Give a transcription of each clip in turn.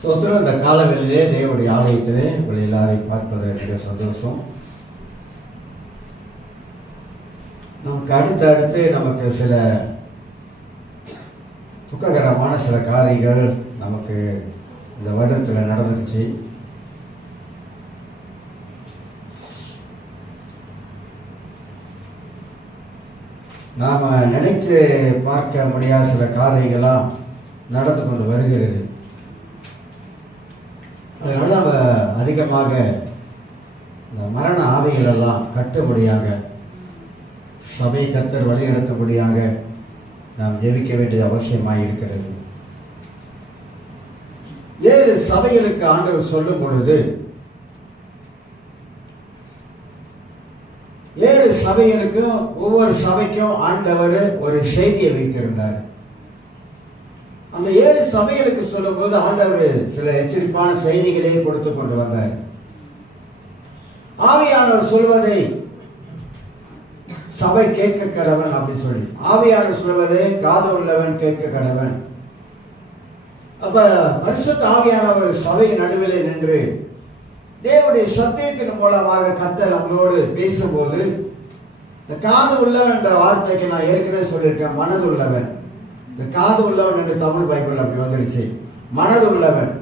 ஸ்தோத்திரம். இந்த காலவெளியிலே தேவனுடைய ஆலயத்திலே உங்களை எல்லாரையும் பார்ப்பதற்கு சந்தோஷம். நமக்கு அடுத்து நமக்கு சில துக்ககரமான சில காரியங்கள் நமக்கு இந்த வருடத்தில் நடந்துருச்சு. நாம் நினைத்து பார்க்க முடியாத சில காரியங்களாம் நடந்து கொண்டு வருகிறது. அதனால நம்ம அதிகமாக இந்த மரண ஆவிகளெல்லாம் கட்டுப்படியாக சபை கர்த்தர் வழிநடத்தும்படியாக நாம் ஜெபிக்க வேண்டியது அவசியமாக இருக்கிறது. 7 சபைகளுக்கு ஆண்டவர் சொல்லும் பொழுது 7 சபைகளுக்கும் ஒவ்வொரு சபைக்கும் ஆண்டவர் ஒரு செய்தியை வைத்திருந்தார். அந்த 7 சபைகளுக்கு சொல்லும் போது ஆண்டவர் சில எச்சரிப்பான செய்திகளை கொடுத்து கொண்டு வந்தார். ஆவியானவர் சொல்வதை சபை கேட்க கடவன் அப்படி சொல்லி, ஆவியானவர் சொல்வதை காது உள்ளவன் கேட்க கடவன். அப்ப பரிசுத்த ஆவியானவர் சபை நடுவில் நின்று தேவனுடைய சத்தியத்தின் மூலமாக கர்த்தர் நம்மளோடு பேசும்போது, இந்த காது உள்ளவன் என்ற வார்த்தைக்கு நான் ஏற்கனவே சொல்லியிருக்கேன். மனது உள்ளவன், இந்த காது உள்ளவன் என்று தமிழ் பைபிள் அப்படி வந்துருச்சு. மனது உள்ளவன்,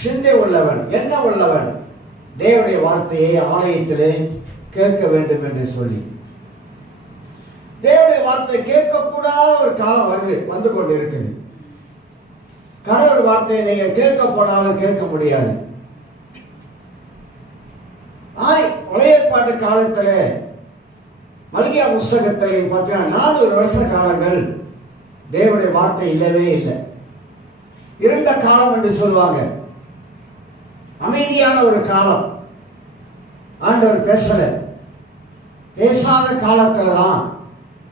சிந்தை உள்ளவன், என்ன உள்ளவன் தேவனுடைய வார்த்தையை ஆலயத்திலே கேட்க வேண்டும் என்று சொல்லி, தேவனுடைய வார்த்தை கேட்கக்கூடாத ஒரு காலம் வந்து கொண்டு இருக்குது. கடவுள் வார்த்தையை நீங்க கேட்க போனாலும் கேட்க முடியாது. பழைய ஏற்பாட்டு காலத்துல மல்கியா புஸ்தகத்தில் பார்த்தீங்கன்னா 400 வருஷ காலங்கள் தேவனுடைய வார்த்தை இல்லவே இல்லை. இருண்ட காலம் என்று சொல்லுவாங்க. அமைதியான ஒரு காலம். ஆண்டவர் பேசாத காலத்துலதான்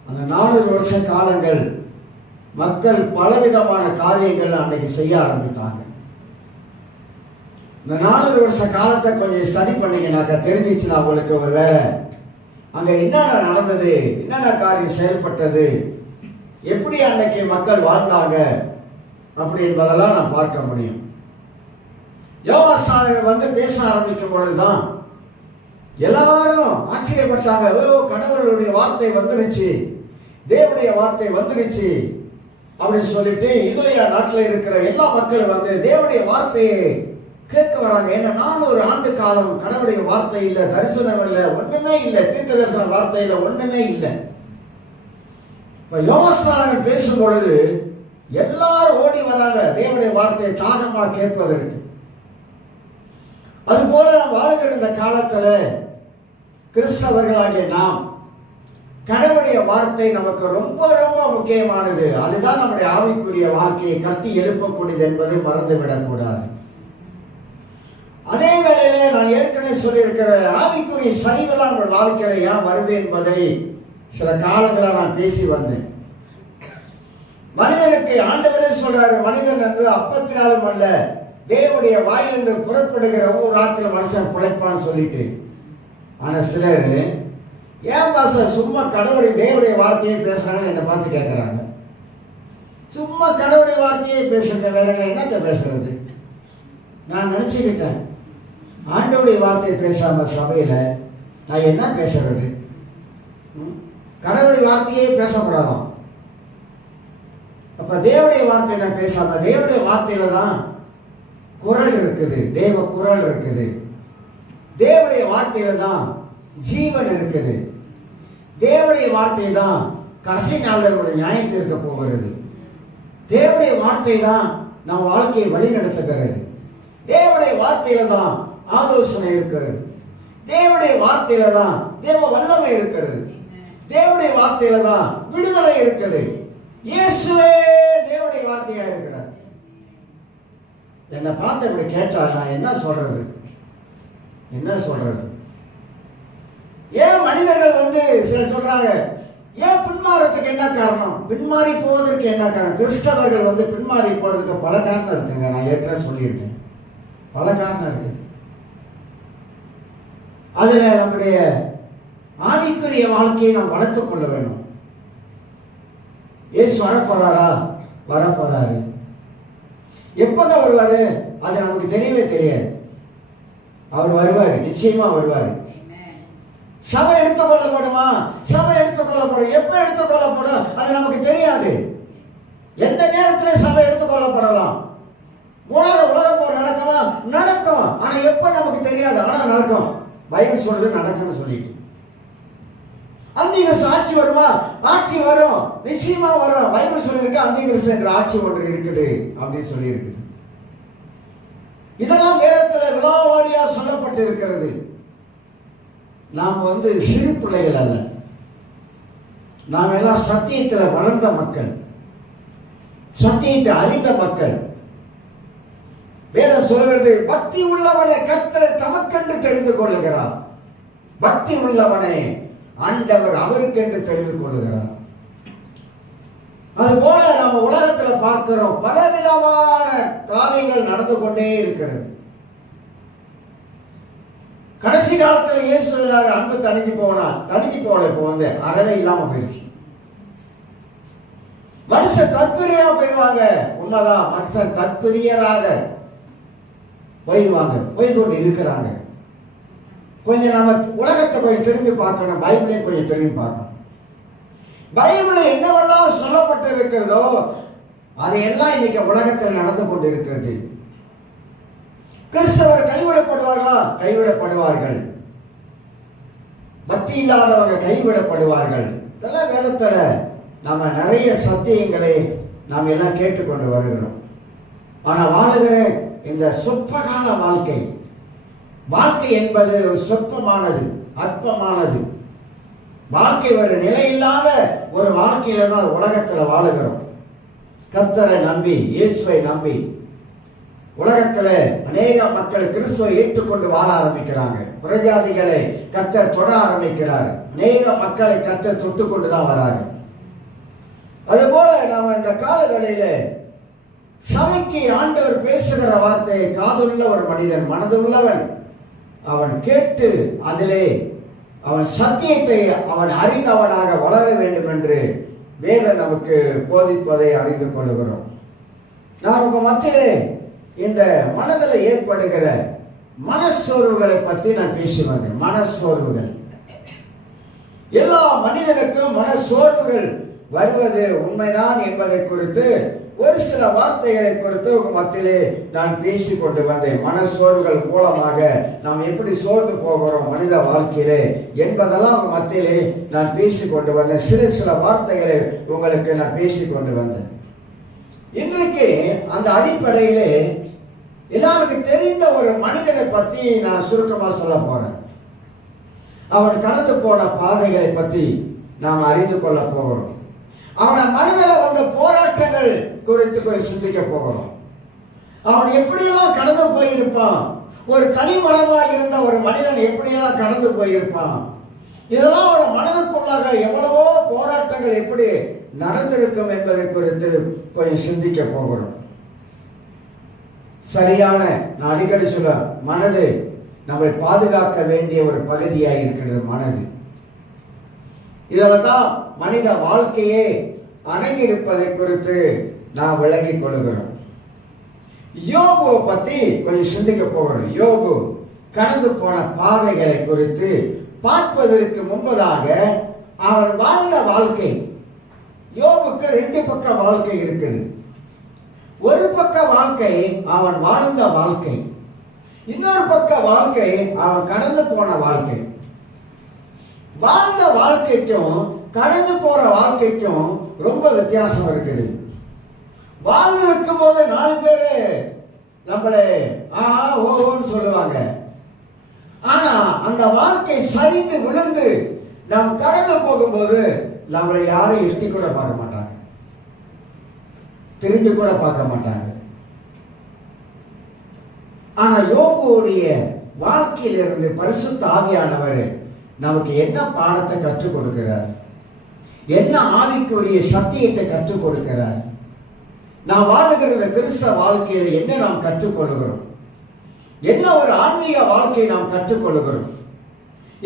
அந்த 400 வருஷ காலங்கள் மக்கள் பலவிதமான காரியங்கள் அன்னைக்கு செய்ய ஆரம்பித்தாங்க. இந்த 400 வருஷ காலத்தை கொஞ்சம் ஸ்டடி பண்ணீங்கன்னாக்கா தெரிஞ்சிச்சுன்னா உங்களுக்கு ஒரு வேலை அங்க என்னென்ன நடந்தது, என்னென்ன காரியம் செயல்பட்டது, எப்படி அன்னைக்கு மக்கள் வாழ்ந்தாங்க அப்படி என்பதெல்லாம் நான் பார்க்க முடியும். யோவான் வந்து பேச ஆரம்பிக்கும் பொழுதுதான் எல்லாரும் ஆச்சரியப்பட்டாங்க. கடவுளுடைய வார்த்தை வந்துருச்சு, தேவனுடைய வார்த்தை வந்துருச்சு அப்படின்னு சொல்லிட்டு இதோயா நாட்டில் இருக்கிற எல்லா மக்களும் வந்து தேவனுடைய வார்த்தையை கேட்க வராங்க. ஏன்னா 400 ஆண்டு காலம் கடவுளுடைய வார்த்தை இல்லை, தரிசனம் இல்லை, ஒண்ணுமே இல்லை, தீர்க்க தரிசன வார்த்தையில ஒண்ணுமே இல்லை. இப்ப யோவான் பேசும் பொழுது எல்லாரும் ஓடி வராங்க தேவனுடைய வார்த்தையை தாகமா கேட்பதற்கு. அது போல நாம் வாழ்கிற இந்த காலத்துல கிறிஸ்தவர்களாகிய நாம் கடவுளுடைய வார்த்தை நமக்கு ரொம்ப ரொம்ப முக்கியமானது. அதுதான் நம்முடைய ஆவிக்குரிய வாழ்க்கையை கட்டி எழுப்பக்கூடியது என்பதை மறந்துவிடக்கூடாது. அதே வேளையிலே நான் ஏற்கனவே சொல்லியிருக்கிற ஆவிக்குரிய சரிவெல்லாம் நம்ம வாழ்க்கையில ஏன் வருது என்பதை சில காலங்களா நான் பேசி வந்தேன். மனிதனுக்கு ஆண்டவரே சொல்றாரு, மனிதன் என்று அப்பத்தினாலும் அல்ல தேவனுடைய வாயிலிருந்து புறப்படுகிற ஒவ்வொரு ராத்திரி மனுஷன் பிழைப்பான்னு சொல்லிட்டு. ஆனா சிலர் ஏன் பாஸ்டர் சும்மா கடவுளுடைய தேவனுடைய வார்த்தையை பேசுறாங்கன்னு என்னை பார்த்து கேட்கிறாங்க. சும்மா கடவுளுடைய வார்த்தையை பேசுறேன், வேற என்னத்தை பேசுறது? நான் நினைச்சுக்கிட்டேன், ஆண்டவருடைய வார்த்தையை பேசாம சபையில நான் என்ன பேசுறது? கடவுளுடைய வார்த்தையே பேசக்கூடாதான். அப்ப தேவனுடைய வார்த்தை நான் பேசாம, தேவனுடைய வார்த்தையில தான் குரல் இருக்குது, தேவ குரல் இருக்குது. தேவனுடைய வார்த்தையில தான் ஜீவன் இருக்குது. தேவனுடைய வார்த்தை தான் கடைசி நாளுடைய நியாயத்தை இருக்க போகிறது. தேவனுடைய வார்த்தை தான் நம் வாழ்க்கையை வழி நடத்துகிறது. தேவனுடைய வார்த்தையில தான் ஆலோசனை இருக்கிறது. தேவனுடைய வார்த்தையில தான் தேவ வல்லமை இருக்கிறது. தேவனுடைய வார்த்தையில தான் விடுதலை இருக்குது. இயேசுவே தேவனுடைய வார்த்தையா இருக்கிறார். என்னை பார்த்து இப்படி கேட்டா நான் என்ன சொல்றது? ஏன் மனிதர்கள் வந்து சிலர் சொல்றாங்க, ஏன் பின்மாறத்துக்கு என்ன காரணம்? பின்மாறி போவதற்கு என்ன காரணம்? கிறிஸ்தவர்கள் வந்து பின்மாறி போவதற்கு பல காரணம் இருக்குங்க. நான் ஏற்கனவே சொல்லியிருக்கேன், பல காரணம் இருக்குது. அதுல நம்முடைய ஆவிக்குரிய வாழ்க்கையை நாம் வளர்த்துக் கொள்ள வேண்டும். இயேசு வரப்போறாரா? வரப்போறாரு. எப்பங்க வருவாரு? அது நமக்கு தெரியவே தெரியாது. அவர் வருவார், நிச்சயமா வருவார். சபை எடுத்துக்கொள்ளப்படுமா? சபை எடுத்துக்கொள்ளப்படும். எப்ப எடுத்துக்கொள்ளப்படும் அது நமக்கு தெரியாது. எந்த நேரத்தில் சபை எடுத்துக்கொள்ளப்படலாம். மூணாவது உலக போர் நடக்குமா? நடக்கும். ஆனா எப்ப நமக்கு தெரியாது. ஆனா நடக்கும். பைபிள் சொல்றது நடக்கும்னு சொல்லிட்டு. அந்திகிறிஸ்து ஆட்சி வருமா? ஆட்சி வரும், நிச்சயமா வரும். பைபிள் சொல்லியிருக்கு அந்திகிறிஸ்து என்ற ஆட்சி ஒன்று இருக்குது அப்படின்னு சொல்லி இருக்குது. இதெல்லாம் வேதத்தில் விலாவாரியா சொல்லப்பட்டு இருக்கிறது. நாம் சிறு பிள்ளைகள் அல்ல. நாம் எல்லாம் சத்தியத்தில் வளர்ந்த மக்கள், சத்தியத்தை அறிந்த மக்கள். வேதம் சொல்கிறது, பக்தி உள்ளவனை கர்த்தர் தமக்கென்று தெரிந்து கொள்ளுகிறார். பக்தி உள்ளவனை ஆண்டவர் அவருக்கென்று தெரிந்து கொள்ளுகிறார். அதுபோல நம்ம உலகத்தில் பார்க்கிறோம், பலவிதமான காரியங்கள் நடந்து கொண்டே இருக்கிறது. கடைசி காலத்தில் இயேசு சொல்றாரு, அன்பு தணிஞ்சு போனார். தணிஞ்சு போல இப்போ அறவே இல்லாம போயிடுச்சு. மனுஷன் தற்பிரியா போயிடுவாங்க. உண்மைதான், மனுஷன் தற்பிரியராக போயிடுவாங்க, போய்கொண்டு இருக்கிறாங்க. கொஞ்சம் நம்ம உலகத்தை கொஞ்சம் திரும்பி பார்க்கணும், பைபிளையும் கொஞ்சம் திரும்பி பார்க்கணும். பைபிள் என்னவெல்லாம் சொல்லப்பட்டு இருக்கிறதோ அதையெல்லாம் இன்னைக்கு உலகத்தில் நடந்து கொண்டு இருக்கிறது. கிறிஸ்தவர் கைவிடப்படுவார்களா? கைவிடப்படுவார்கள். பக்தி இல்லாதவங்க கைவிடப்படுவார்கள். இதெல்லாம் வேதத்துல நம்ம நிறைய சத்தியங்களை நாம் எல்லாம் கேட்டுக்கொண்டு வருகிறோம். ஆனா வாழுகிற இந்த சொற்பகால வாழ்க்கை, வாழ்க்கை என்பது ஒரு சொற்பமானது, அற்பமானது. வாழ்க்கை ஒரு நிலையில்லாத ஒரு வாழ்க்கையில தான் உலகத்துல வாழுகிறோம். கர்த்தரை நம்பி, இயேசுவை நம்பி உலகத்துல அநேக மக்கள் கிறிஸ்துவை ஏற்றுக்கொண்டு வாழ ஆரம்பிக்கிறாங்க. புறஜாதிகளை கர்த்தர் தொட ஆரம்பிக்கிறார். அநேக மக்களை கர்த்தர் தொட்டு கொண்டுதான் வராரு. அதுபோல நாம இந்த காலங்களில சபைக்கு ஆண்டவர் பேசுகிற வார்த்தையை காதுள்ள ஒரு மனிதன், மனதுள்ளவன், அவன் கேட்டு அதிலே அவன் சத்தியத்தை அவன் அறிந்தவனாக வளர வேண்டும் என்று வேதம் நமக்கு போதிப்பதை அறிந்து கொள்கிறோம். நான் உங்க மத்தியிலே இந்த மனதில் ஏற்படுகிற மனசோர்வுகளை பற்றி நான் பேசுவேன். மனசோர்வுகள், எல்லா மனிதனுக்கும் மனசோர்வுகள் வருவது உண்மைதான் என்பதை குறித்து ஒரு சில வார்த்தைகளை குறித்து உங்க மத்தியிலே நான் பேசிக் கொண்டு வந்தேன். மனசோர்வுகள் மூலமாக நாம் எப்படி சோர்ந்து போகிறோம் மனித வாழ்க்கையிலே என்பதெல்லாம் உங்க மத்தியிலே நான் பேசிக் கொண்டு வந்தேன். சில வார்த்தைகளை உங்களுக்கு நான் பேசிக் கொண்டு வந்தேன். இன்றைக்கு அந்த அடிப்படையிலே எல்லாருக்கும் தெரிந்த ஒரு மனிதனை பற்றி நான் சுருக்கமா சொல்ல போறேன். அவன் கடந்து போன பாதைகளை பற்றி நாம் அறிந்து கொள்ள போகிறோம். அவன மனதில் வந்த போராட்டங்கள் குறித்து கொஞ்சம் சிந்திக்க போகிறோம். அவன் எப்படியெல்லாம் கடந்து போயிருப்பான், ஒரு தனிமரமாக இருந்த ஒரு மனிதன் எப்படியெல்லாம் கடந்து போயிருப்பான், இதெல்லாம் அவன் மனதுக்குள்ளாக எவ்வளவோ போராட்டங்கள் எப்படி நடந்திருக்கும் என்பதை குறித்து கொஞ்சம் சிந்திக்க போகிறோம். சரியான, நான் அடிக்கடி சொல்ல, மனது நம்மை பாதுகாக்க வேண்டிய ஒரு பகுதியாக இருக்கிறது. மனது இதில் தான் மனித வாழ்க்கையே அடங்கி இருப்பதை குறித்து நாம் விளங்கிக் கொள்கிறோம். யோபு பத்தி கொஞ்சம் சிந்திக்க போகிறோம். யோபு கடந்து போன பாதைகளை குறித்து பார்ப்பதற்கு முன்பதாக அவன் வாழ்ந்த வாழ்க்கை, யோபுக்கு ரெண்டு பக்க வாழ்க்கை இருக்குது. ஒரு பக்க வாழ்க்கை அவன் வாழ்ந்த வாழ்க்கை, இன்னொரு பக்க வாழ்க்கை அவன் கடந்து போன வாழ்க்கை. வாழ்ந்த வாழ்க்கைக்கும் கடந்து போற வாழ்க்கைக்கும் ரொம்ப வித்தியாசம் இருக்குது. வாழ்ந்து இருக்கும் போது 4 பேரு நம்மளே ஆஹா ஓஹோன்னு சொல்லுவாங்க. ஆனா அந்த வாழ்க்கை சரிந்து விழுந்து நாம் கடந்து போகும்போது நம்மளை யாரும் எட்டி கூட பார்க்க மாட்டாங்க, திரும்பி கூட பார்க்க மாட்டாங்க. ஆனா யோபுவுடைய வாழ்க்கையிலிருந்து பரிசுத்த ஆவியானவர் நமக்கு என்ன பாடத்தை கற்றுக் கொடுக்கிறார், என்ன ஆவிக்குரிய சத்தியத்தை கற்றுக் கொடுக்கிறார், நாம் வாழுகிற கிறிஸ்தவ வாழ்க்கையில என்ன நாம் கற்றுக்கொள்கிறோம், என்ன ஒரு ஆன்மீக வாழ்க்கையை நாம் கற்றுக்கொள்கிறோம்,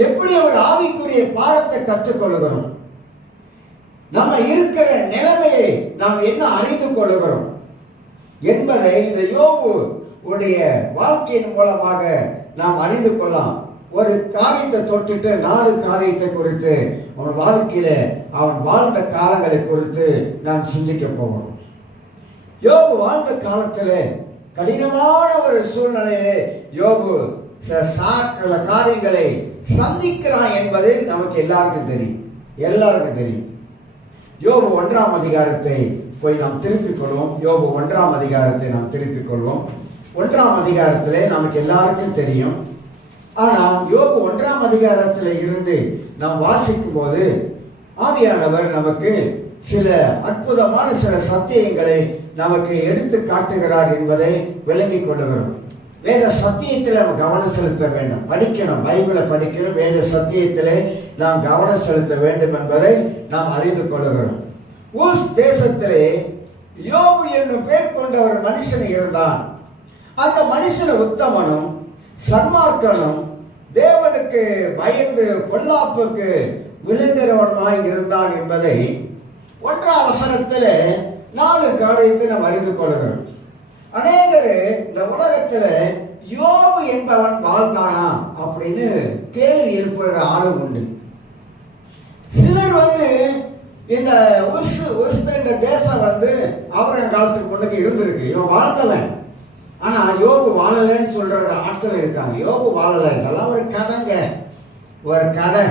எப்படி ஒரு ஆவிக்குரிய பாடத்தை கற்றுக்கொள்கிறோம், நம்ம இருக்கிற நிலைமையை நாம் என்ன அறிந்து கொள்கிறோம், என்பதை இந்த யோபு உடைய வாழ்க்கையின் மூலமாக நாம் அறிந்து கொள்ளலாம். ஒரு காரியத்தை தொட்டுட்டு 4 காரியத்தை குறித்து அவன் வாழ்க்கையில அவன் வாழ்ந்த காலங்களை குறித்து நாம் சிந்திக்க போகிறோம். யோபு வாழ்ந்த காலத்தில் கடினமான ஒரு சூழ்நிலையிலே யோபு சில காரியங்களை சந்திக்கிறான் என்பது நமக்கு எல்லாருக்கும் தெரியும். யோபு 1ஆம் அதிகாரத்தை போய் நாம் திருப்பிக் கொள்வோம். யோபு 1ஆம் அதிகாரத்தை நாம் திருப்பிக் கொள்வோம். 1ஆம் அதிகாரத்திலே நமக்கு எல்லாருக்கும் தெரியும். ஆனால் யோபு 1ஆம் அதிகாரத்தில் இருந்து நாம் வாசிக்கும் போது ஆவியானவர் நமக்கு சில அற்புதமான சில சத்தியங்களை நமக்கு எடுத்து காட்டுகிறார் என்பதை விளங்கிக் கொள்ளுகிறோம். வேத சத்தியத்தில் நாம் கவனம் செலுத்த வேண்டும். படிக்கணும், பைபிளை படிக்கணும். வேத சத்தியத்திலே நாம் கவனம் செலுத்த வேண்டும் என்பதை நாம் அறிந்து கொள்ளுகிறோம். ஊஸ் தேசத்திலே யோபு என்னும் பேர் கொண்ட ஒரு மனுஷன் இருந்தான். அந்த மனுஷன் உத்தமனும் சன்மார்க்கனும் தேவனுக்கு பயந்து பொல்லாப்புக்கு விழுகிறவனுமாய் இருந்தான் என்பதை 1ஆம் வசனத்தில் 4 காரியத்தை நாம் அறிந்து கொள்கிறோம். அநேகர் இந்த உலகத்துல யோபு என்பவன் வாழ்ந்தானா அப்படின்னு கேள்வி எழுப்புகிற ஆளும் உண்டு. சிலர் இந்த இந்த தேசம் அவரங்க காலத்துக்கு முன்னுக்கு இருந்திருக்கு, இவன் வாழ்ந்தவன். ஆனா யோபு வாழலைன்னு சொல்ற ஆட்கள் இருக்காங்க. யோபு வாழலை, இதெல்லாம் ஒரு கதைங்க, ஒரு கதை.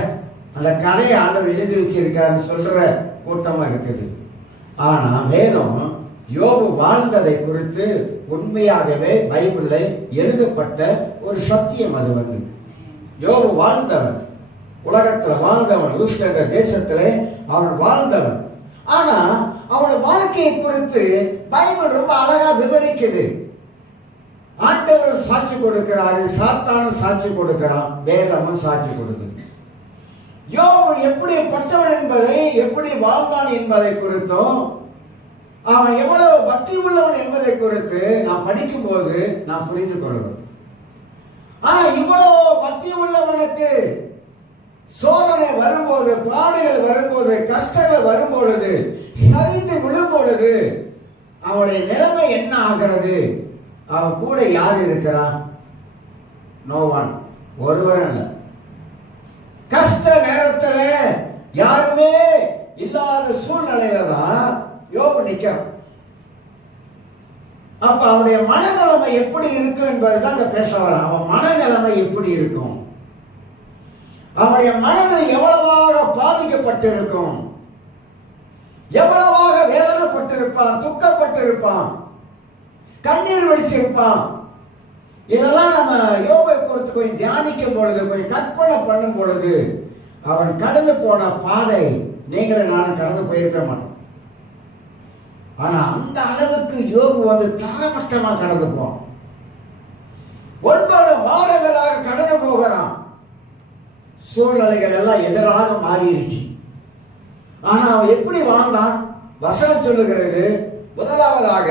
அந்த கதையை ஆண்டவர் எழுதி வச்சிருக்காருன்னு சொல்ற கூட்டமா இருக்குது. ஆனா வேதம் யோபு வாழ்ந்ததை குறித்து உண்மையாகவே பைபிளில் எழுதப்பட்ட ஒரு சத்தியம். அது யோபு வாழ்ந்தவன், உலகத்தில் வாழ்ந்தவன், ஊஸ்தேக தேசத்திலே அவன் வாழ்ந்தவன். ஆனா அவனோட வாழ்க்கையை குறித்து பைபிள் ரொம்ப அழகா விவரிக்குது. ஆண்டவர் சாட்சி கொடுக்கிறாரு, சாத்தானும் சாட்சி கொடுக்கிறான், வேதமும் சாட்சி கொடுக்குது. யோபு எப்படி பட்டவன் என்பதை, எப்படி வாழ்ந்தான் என்பதை குறித்தும், அவன் எவ்வளவு பக்தி உள்ளவன் என்பதை குறித்து நாம் படிக்கும் போது நாம் புரிந்து கொள்கிறோம். ஆனா இவ்வளவு பக்தி உள்ளவனுக்கு சோதனை வரும்போது, பாடுகள் வரும்போது, கஷ்டங்கள் வரும்பொழுது, சரிந்து விழும் பொழுது அவனுடைய நிலைமை என்ன ஆகிறது? அவன் கூட யார் இருக்கிறான்? நோவான், ஒருவரும் இல்லை. கஷ்ட நேரத்தில் யாருமே இல்லாத சூழ்நிலையில தான் யோபு நிற்கிறான். அப்ப அவனுடைய மனநிலைமை எப்படி இருக்கும் என்பதுதான் அங்க பேச வரான். அவன் மனநிலைமை எப்படி இருக்கும்? அவனுடைய மனது எவ்வளவாக பாதிக்கப்பட்டிருக்கும், எவ்வளவாக வேதனைப்பட்டிருப்பான், துக்கப்பட்டிருப்பான், கண்ணீர் வடிச்சிருப்பான். இதெல்லாம் நம்ம யோபை குறித்து கொஞ்சம் தியானிக்கும் பொழுது, கொஞ்சம் கற்பனை பண்ணும் பொழுது, அவன் கடந்து போன பாதை நீங்களும் நானும் கடந்து போயிருக்க மாட்டோம். ஆனா அந்த அளவுக்கு யோபு தரமட்டமா கடந்து போவான். 9 மாதங்களாக கடந்து போகிறான். சூழ்நிலைகள் எல்லாம் எதிராக மாறிடுச்சு. ஆனா அவன் எப்படி வாழ்ந்தான்? வசனம் சொல்லுகிறது, முதலாவதாக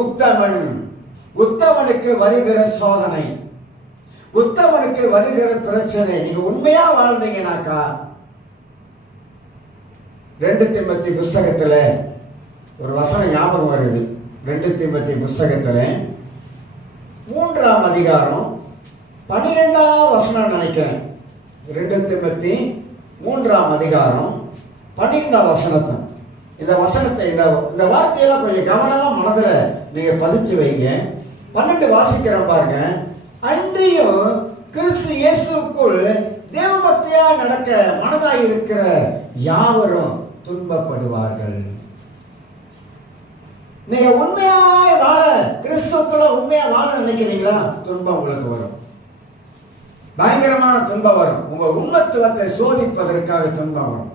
உத்தமன், உத்தமனுக்கு வருகிற சோதனை, உத்தமனுக்கு வருகிற பிரச்சனை. நீங்க உண்மையா வாழ்ந்தீங்கன்னாக்கா, 2 தீமோத்தேயு புஸ்தகத்துல ஒரு வசனம் ஞாபகம் வருது. 2 தீமோத்தேயு புஸ்தகத்துல 3ஆம் அதிகாரம் 12ஆம் வசனம் நினைக்கிறேன். 2 தீமோத்தேயு 3ஆம் அதிகாரம் 12ஆம் வசனத்தை, இந்த வசனத்தை, இந்த வார்த்தையெல்லாம் கொஞ்சம் கவனமா மனதுல நீங்க பதிச்சு வைங்க. 12 வாசிக்கிறேன் பாருங்க. அன்றியும் கிறிஸ்து இயேசுக்குள் தேவபக்தியா நடக்க மனதாய் இருக்கிற யாவரும் துன்பப்படுவார்கள். நீங்க உண்மையாய் வாழ, கிறிஸ்துக்குள்ள உண்மையா வாழ நினைக்கிறீங்களா? துன்பம் உங்களுக்கு வரும், பயங்கரமான துன்பம் வரும். உங்க உண்மத்துவத்தை சோதிப்பதற்காக துன்பம் வரும்.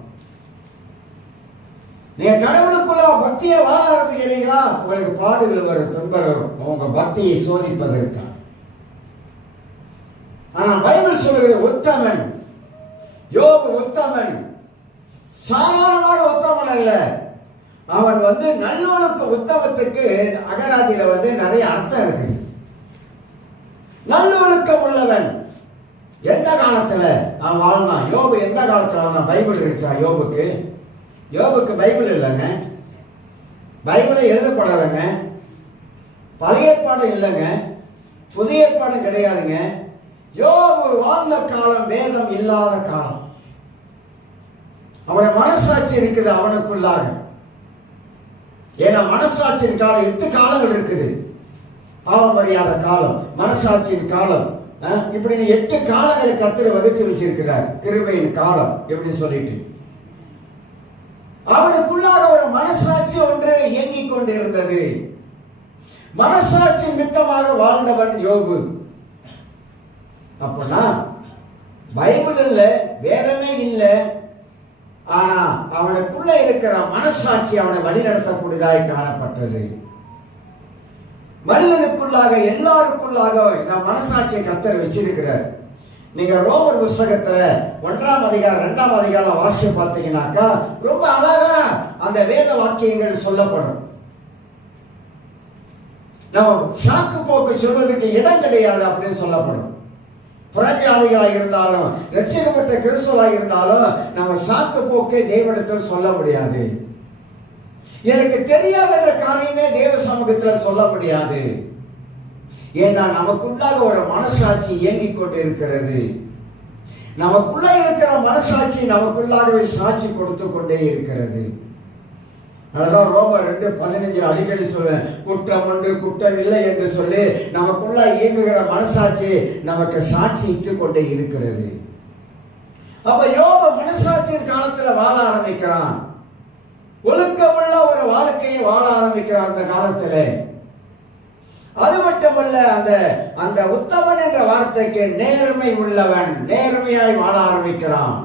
நீங்க கடவுளுக்குள்ள பக்தியை வாழ ஆரம்பிக்கிறீங்களா? உங்களுக்கு பாடுகள் வரும், துன்பம் வரும், உங்க பக்தியை சோதிப்பதற்காக. ஆனா பைபிள் சொல்லுகிற உத்தமன், யோபு உத்தமன், சாதாரணமான உத்தமன் அல்ல. அவன் நல்லொழுக்க உத்தமத்துக்கு அகராதியில நிறைய அர்த்தம் இருக்கு. நல்லொழுக்கம் உள்ளவன். எந்த காலத்துல அவன் வாழ்ந்தான்? யோபு எந்த காலத்துல வாழ்ந்தான்? பைபிள் இருக்கா யோபுக்கு? யோபுக்கு பைபிள் இல்லைங்க, பைபிளை எழுதப்படலைங்க. பழைய ஏற்பாடு இல்லைங்க, புதிய ஏற்பாடு கிடையாதுங்க. யோபு வாழ்ந்த காலம் வேதம் இல்லாத காலம். அவன மனசாட்சி இருக்குது அவனுக்குள்ளாக. ஏன்னா மனசாட்சியின் காலம் 8 காலங்கள் இருக்குது. பாவமறியாத காலம், மனசாட்சியின் காலம், இப்படி 8 காலங்களை கர்த்தர் வகுத்து வச்சிருக்கிறார். கிருபையின் காலம் எப்படி சொல்லிட்டு அவனுக்குள்ளாக ஒரு மனசாட்சி ஒன்று இயங்கிக் கொண்டிருந்தது. மனசாட்சி மித்தமாக வாழ்ந்தவன் யோபு. அப்பனா பைபிள் இல்ல, வேதமே இல்லை, ஆனா அவனுக்குள்ள இருக்கிற மனசாட்சி அவனை வழிநடத்தக்கூடியதாய் காணப்பட்டது. மனிதனுக்குள்ளாக எல்லாருக்குள்ளாக இந்த மனசாட்சியை கர்த்தர் வச்சிருக்கிறார். நீங்க ரோமர் புஸ்தகத்துல 1ஆம் அதிகாரம் 2ஆம் அதிகாரம் வாசித்து பார்த்தீங்கன்னாக்கா ரொம்ப அழகா அந்த வேத வாக்கியங்கள் சொல்லப்படும். நம்ம சாக்கு போக்கு சொல்வதற்கு இடம் கிடையாது அப்படின்னு சொல்லப்படும். புறஜாதிகளாக இருந்தாலும் ரட்சிக்கப்பட்ட கிறிஸ்துவாக இருந்தாலும் நம்ம சாக்கு போக்கை தேவனிடத்தில் சொல்ல முடியாது. எனக்கு தெரியாத காரியமே தேவ சமூகத்தில் சொல்ல முடியாது. ஏன்னா நமக்குள்ளாக ஒரு மனசாட்சி இயங்கிக் கொண்டு இருக்கிறது. நமக்குள்ள இருக்கிற மனசாட்சி நமக்குள்ளாகவே சாட்சி கொடுத்து கொண்டே இருக்கிறது. அதான் ரோமர் 2:15 அடிக்கடி சொல்றேன், குற்றம் உண்டு குற்றம் இல்லை என்று சொல்லி நமக்குள்ள இயங்குகிற மனசாட்சி நமக்கு சாட்சி இட்டு கொண்டே இருக்கிறது. அப்ப யோபு மனசாட்சியின் காலத்துல வாழ ஆரம்பிக்கிறான். ஒழுக்கமுள்ள ஒரு வாழ்க்கையை வாழ ஆரம்பிக்கிறான் அந்த காலத்துல. அது மட்டுமல்ல, அந்த உத்தமன் என்ற வார்த்தைக்கு நேர்மை உள்ளவன், நேர்மையாய் வாழ ஆரம்பிக்கிறான்.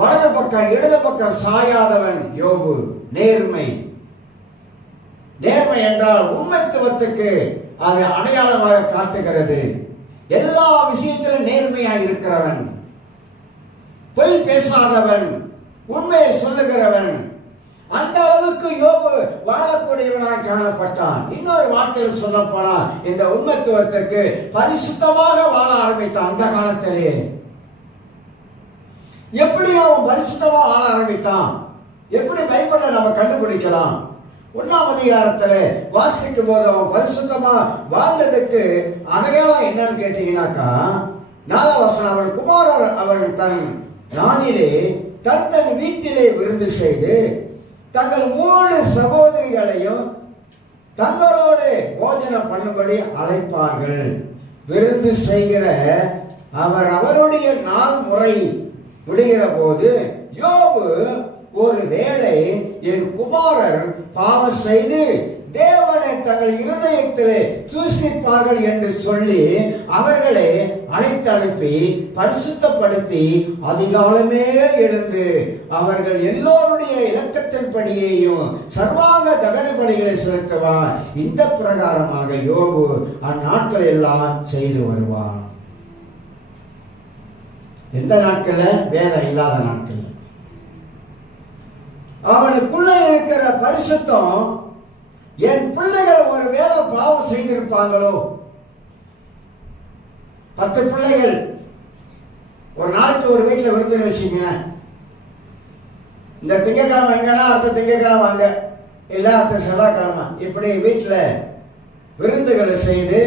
வலது பக்கம் இடது பக்கம் சாயாதவன் யோபு. நேர்மை, நேர்மை என்றால் உண்மைத்துவத்துக்கு அது அடையாளமாக காட்டுகிறது. எல்லா விஷயத்திலும் நேர்மையாக இருக்கிறவன், பொய் பேசாதவன், உண்மையை சொல்லுகிறவன். அந்த அளவுக்கு யோபு வாழக்கூடியவனாக காணப்பட்டான். இன்னொரு வார்த்தையில் சொல்ல போனா இந்த உண்மைத்துவத்திற்கு பரிசுத்தமாக வாழ ஆரம்பித்தான். அந்த காலத்திலே எப்படி அவன் பரிசுத்தமா வாழ ஆரம்பித்தான்? எப்படி பைபிளை நம்ம கண்டுபிடிக்கலாம்? 1ஆம் அதிகாரத்தில் வாசிக்கும் போது அவன் பரிசுத்தமா வாழ்ந்ததுக்கு அடையாளம் என்னன்னு கேட்டீங்கன்னாக்கா 4ஆம் வசனம், அவன் குமாரர் அவன் தன் நாளிலே தன் வீட்டிலே விருந்து செய்து தங்கள் 3 சகோதரிகளையும் தங்களோடு போஜனம் பண்ணும்படி அழைப்பார்கள். விருந்து செய்கிற அவருடைய நாள் முறை விடுகிற போது யோபு, ஒரு வேளை என் குமாரர் பாவம் செய்து தேவனை தங்கள் இருதயத்திலே தூசிப்பார்கள் என்று சொல்லி அவர்களை அழைத்து அனுப்பி பரிசுத்தப்படுத்தி அதிகாலமே எழுந்து அவர்கள் எல்லோருடைய இலக்கத்தின்படியேயும் சர்வாங்க தகன பலிகளை செலுத்துவான். இந்த பிரகாரமாக யோபு அந்நாட்கள் எல்லாம் செய்து வருவான். எந்த நாட்கள்ல? வேதம் இல்லாத நாட்கள். அவனுக்குள்ள இருக்கிற பரிசுத்தம், என் பிள்ளைகள் ஒரு வேளை பாவம் செய்திருப்பாங்களோ, 10 பிள்ளைகள் ஒரு நாளைக்கு ஒரு வீட்டில் விருந்து வச்சுக்கீங்க. இந்த திங்கக்கிழமை எங்கன்னா அடுத்த திங்கக்கிழமை வாங்க, இல்லை அடுத்த செவ்வாய்க்கிழமை, இப்படி வீட்டில் விருந்துகளை செய்து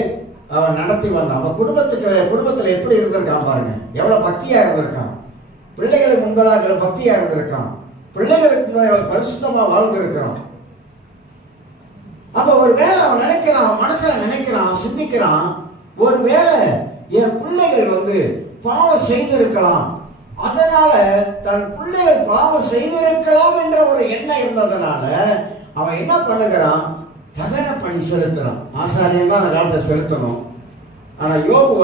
அவன் நடத்தி வந்தான். அவன் குடும்பத்தில் எப்படி இருந்திருக்கான் பாருங்க, எவ்வளவு பக்தியா இருந்திருக்கான். பிள்ளைகளுக்கு முன்பதாக பக்தியா இருந்திருக்கான். பிள்ளைகளுக்கு முன்னாடி பரிசுத்தமா வாழ்ந்திருக்கிறான். அப்ப ஒரு வேளை அவன் நினைக்கிறான், அவன் மனசுல நினைக்கிறான், சிந்திக்கிறான், ஒரு வேளை என் பிள்ளைகள் பாவம் செய்திருக்கலாம், அதனால தன் பிள்ளைகள் பாவம் செய்திருக்கலாம் என்ற ஒரு எண்ணம் இருந்ததுனால அவன் என்ன பண்ணுகிறான்? தகன பணி செலுத்துறான். ஆசாரியன் தான் அந்த காலத்தை செலுத்தணும். ஆனா யோபு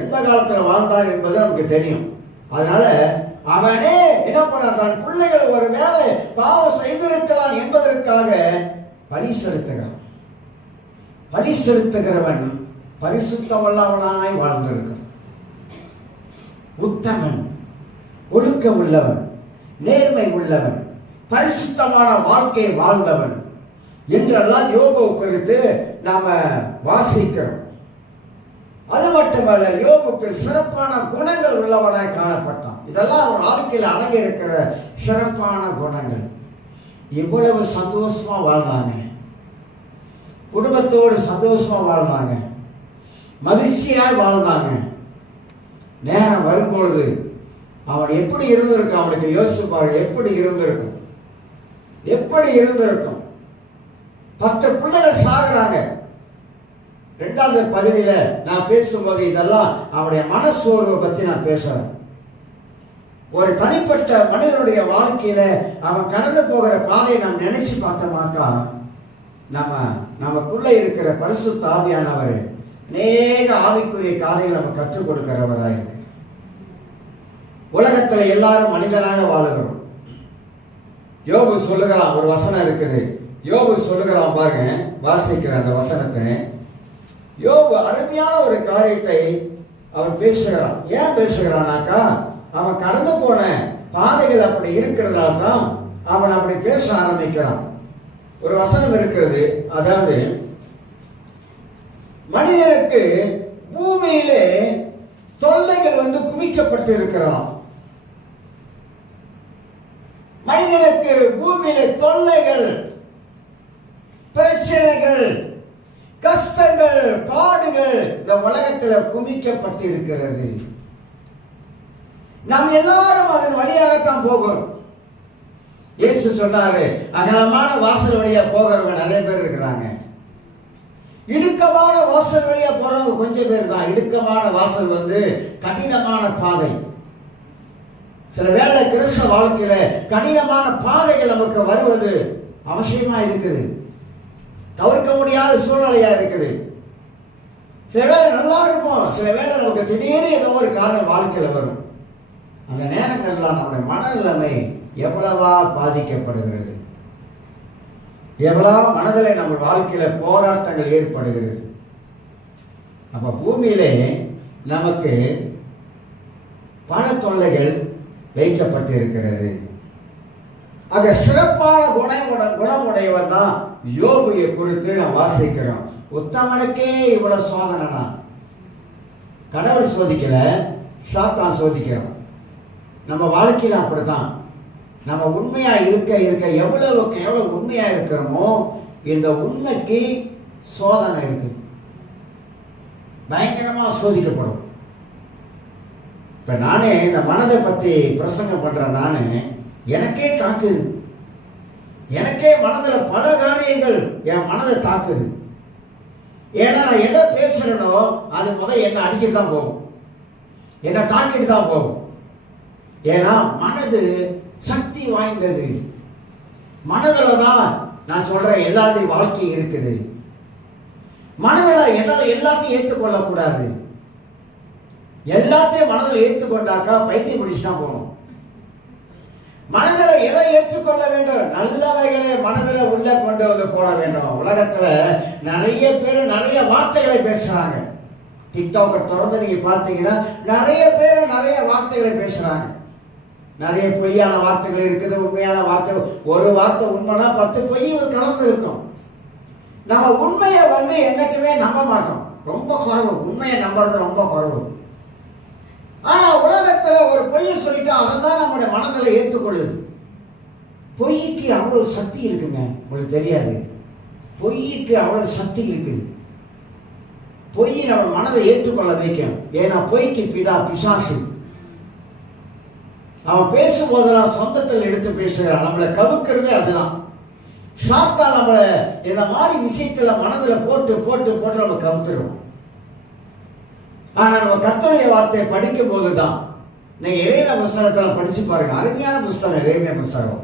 எந்த காலத்துல வாழ்ந்தான் என்பது நமக்கு தெரியும். அதனால அவனே என்ன பண்ண, தன் பிள்ளைகள் ஒரு வேளை பாவம் செய்திருக்கலாம் என்பதற்காக பலி செலுத்துகிறான். பலி செலுத்துகிறவன் பரிசுத்தமல்லவனாய் வாழ்ந்திருக்கிறான். உத்தமன், ஒழுக்கம் உள்ளவன், நேர்மை உள்ளவன், பரிசுத்தமான வாழ்க்கை வாழ்ந்தவன் என்றெல்லாம் யோபு குறித்து நாம வாசிக்கிறோம். அது மட்டுமல்ல, யோபுக்கு சிறப்பான குணங்கள் உள்ளவனாய் காணப்பட்டான். இதெல்லாம் அவன் வாழ்க்கையில் அடங்கி இருக்கிற சிறப்பான குணங்கள். இவ்வளவு சந்தோஷமா வாழ்ந்தாங்க. குடும்பத்தோடு சந்தோஷமா வாழ்ந்தாங்க, மகிழ்ச்சியாய் வாழ்ந்தாங்க. நேரம் வரும்பொழுது அவன் எப்படி இருந்திருக்கும், அவனுக்கு யோசிப்பாள், எப்படி இருந்திருக்கும், எப்படி இருந்திருக்கும். 10 பிள்ளைகள் சாகுறாங்க. 2வது பகுதியில நான் பேசும்போது இதெல்லாம் அவனுடைய மனசோர்வை பத்தி நான் பேசுறேன். ஒரு தனிப்பட்ட மனிதனுடைய வாழ்க்கையில அவன் கடந்து போகிற பாதையை நாம் நினைச்சு பார்த்தோமாக்கா, நமக்குள்ள இருக்கிற பரிசுத்த ஆவியானவர் அநேக ஆவிக்குரிய காரியங்களை நம்ம கற்றுக் கொடுக்கிறவராக இருக்கு. உலகத்துல எல்லாரும் மனிதனாக வாழுகிறோம். யோபு சொல்லுகிறான், ஒரு வசனம் இருக்குது. யோபு சொல்லுகிறான் பாருங்க, வாசிக்கிற அந்த வசனத்தை. யோபு அருமையான ஒரு காரியத்தை அவன் பேசுகிறான். ஏன் பேசுகிறானாக்கா, அவன் கடந்து போன பாதைகள் அப்படி இருக்கிறதால தான் அவன் அப்படி பேச ஆரம்பிக்கிறான். ஒரு வசனம் இருக்கிறது, அதாவது மனிதனுக்கு பூமியிலே தொல்லைகள் குவிக்கப்பட்டு இருக்கிறான். மனிதனுக்கு பூமியிலே தொல்லைகள், பிரச்சனைகள், கஷ்டங்கள், பாடுகள் இந்த உலகத்தில் குவிக்கப்பட்டு இருக்கிறது. நாம் எல்லாரும் அதன் வழியாகத்தான் போகிறோம். இயேசு சொன்னாரு, அகலமான வாசல் வழியா போகிறவங்க நிறைய பேர் இருக்கிறாங்க, இடுக்கமான வாசல் வழியா போறவங்க கொஞ்சம் பேர் தான். இடுக்கமான வாசல் கடினமான பாதை. சில வேளை கிறிஸ்தவ வாழ்க்கையில கடினமான பாதைகள் நமக்கு வருவது அவசியமா இருக்குது, தவிர்க்க முடியாத சூழ்நிலையா இருக்குது. சில வேளை நல்லா இருக்கும், சில வேளை நமக்கு திடீர்னு ஏதோ ஒரு காரணம் வாழ்க்கையில வரும். அந்த நேரங்கள்லாம் நம்முடைய மனநிலைமை எவ்வளவா பாதிக்கப்படுகிறது, எவ்வளவு மனதில் நம்ம வாழ்க்கையில போராட்டங்கள் ஏற்படுகிறது. அப்ப பூமியிலே நமக்கு பல தொல்லைகள் வைக்கப்பட்டு இருக்கிறது. ஆக சிறப்பான குணமுடையவன் தான் யோபுவை குறித்து நாம் வாசிக்கிறோம். உத்தமனுக்கே இவ்வளவு சோதனை. கடவுள் சோதிக்கல, சாத்தான் சோதிக்கிறோம். நம்ம வாழ்க்கையில அப்படித்தான். நம்ம உண்மையா இருக்க இருக்க எவ்வளவுக்கு எவ்வளவு உண்மையா இருக்கிறோமோ இந்த உண்மைக்கு சோதனை இருக்கு, பயங்கரமா சோதிக்கப்படும். இப்ப நானே இந்த மனதை பத்தி பிரசங்கம் பண்றேன். நானு எனக்கே தாக்குது, எனக்கே மனதில் பல காரியங்கள் என் மனதை தாக்குது. ஏன்னா நான் எதை பேசுறேனோ அது என்ன அடிச்சுட்டு தான் போகும், என்னை தாக்கிட்டு தான் போகும். ஏன்னா மனது சக்தி வாய்ந்தது. மனதில் தான் நான் சொல்றேன் எல்லாருடைய வாழ்க்கை இருக்குது. மனதில் எல்லாத்தையும் ஏற்றுக்கொள்ளக்கூடாது. எல்லாத்தையும் மனதில் ஏற்றுக்கொண்டாக்கா பைத்தியம் பிடிச்சுனா போகணும். மனதில் எதை ஏற்றுக்கொள்ள வேண்டும்? நல்லவைகளை மனதில் உள்ள கொண்டு போட வேண்டும். உலகத்துல நிறைய பேர் நிறைய வார்த்தைகளை பேசுறாங்க. டிக்டாக்கை திறந்து நீங்க பார்த்தீங்கன்னா நிறைய பேர் நிறைய வார்த்தைகளை பேசுறாங்க. நிறைய பொய்யான வார்த்தைகள் இருக்குது, உண்மையான வார்த்தைகள். ஒரு வார்த்தை உண்மைனா 10 பொய் கலந்து இருக்கும். நம்ம உண்மையை என்னைக்குமே நம்ப மாட்டோம், ரொம்ப குறைவு. உண்மையை நம்புறது ரொம்ப குறைவு. ஆனா உலகத்துல ஒரு பொய்யை சொல்லிட்டு அதை தான் நம்முடைய மனதில் ஏற்றுக்கொள்ளுது. பொய்க்கு அவ்வளவு சக்தி இருக்குங்க, உங்களுக்கு தெரியாது. பொய்க்கு அவ்வளவு சக்தி இருக்குது. பொய் நம்ம மனதை ஏற்றுக்கொள்ள வைக்கும். ஏன்னா பொய்க்கு பிதா பிசாசு. அவன் பேசும்போதெல்லாம் சொந்தத்தில் எடுத்து பேசுகிறான். நம்மளை கவுக்கிறது அதுதான். சாத்தான் நம்மளை இந்த மாதிரி விஷயத்துல மனதில் போட்டு போட்டு போட்டு நம்ம கவுத்துருவோம். ஆனா நம்ம கர்த்தருடைய வார்த்தையை படிக்கும் போதுதான், நீங்க எரேமியா புஸ்தகத்துல படிச்சு பாருங்க, அருமையான புஸ்தகம் எரேமியா புஸ்தகம்.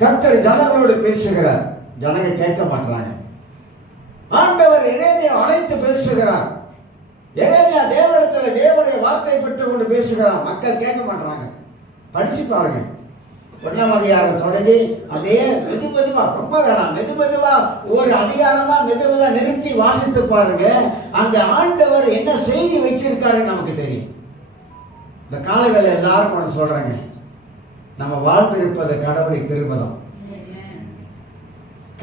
கர்த்தர் ஜனங்களோடு பேசுகிறார், ஜனங்க கேட்க மாட்டாங்க. ஆண்டவர் எரேமியா அழைத்து பேசுகிறார். எரேமியா தேவனிடத்துல தேவனுடைய வார்த்தை பெற்று கொண்டு பேசுகிறான், மக்கள் கேட்க மாட்டாங்க. படிச்சு பாருங்க. 1ஆம் அதிகாரம் தொடங்கி அதே மெதுவா, ரொம்ப வேணாம், மெதுவா ஒரு அதிகாரமா மெதுவா நிறுத்தி வாசித்து பாருங்க. அங்க ஆண்டவர் என்ன செய்தி வச்சிருக்காருன்னு நமக்கு தெரியும். இந்த காலவேளை எல்லாரும் நான் சொல்றேங்க, நம்ம வாழ்ந்திருப்பது கடவுளை கிருபைதான்.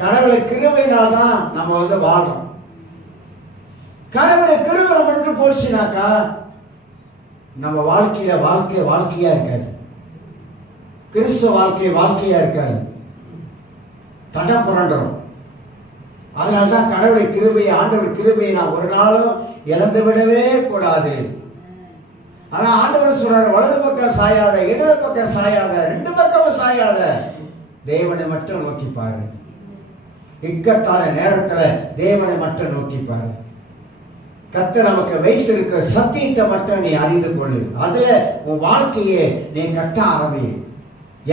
கடவுளை கிருபையினால்தான் நம்ம வாழ்றோம். கடவுளை கிருபை நம்மளுக்கு போச்சுனாக்கா நம்ம வாழ்க்கையா இருக்காது. கிறிஸ்துவ வாழ்க்கையா இருக்காது. தடம் புரண்டுறோம். அதனால்தான் கடவுளை கிருபையை, ஆண்டவர் கிருபையை நான் ஒரு நாளும் இழந்து விடவே கூடாது. ஆனா ஆண்டவர் சொல்றாரு, வலது பக்கம் சாயாத, இடது பக்கம் சாயாத, ரெண்டு பக்கமும் சாயாத, தேவனை மட்டும் நோக்கி பாரு. இக்கட்டான நேரத்துல தேவனை மட்டும் நோக்கி பாரு. கர்த்தர் நமக்கு வைத்திருக்கிற சத்தியத்தை மட்டும் நீ அறிந்து கொள்ளு. அதுல உன் வாழ்க்கையை நீ கட்ட ஆரம்பி.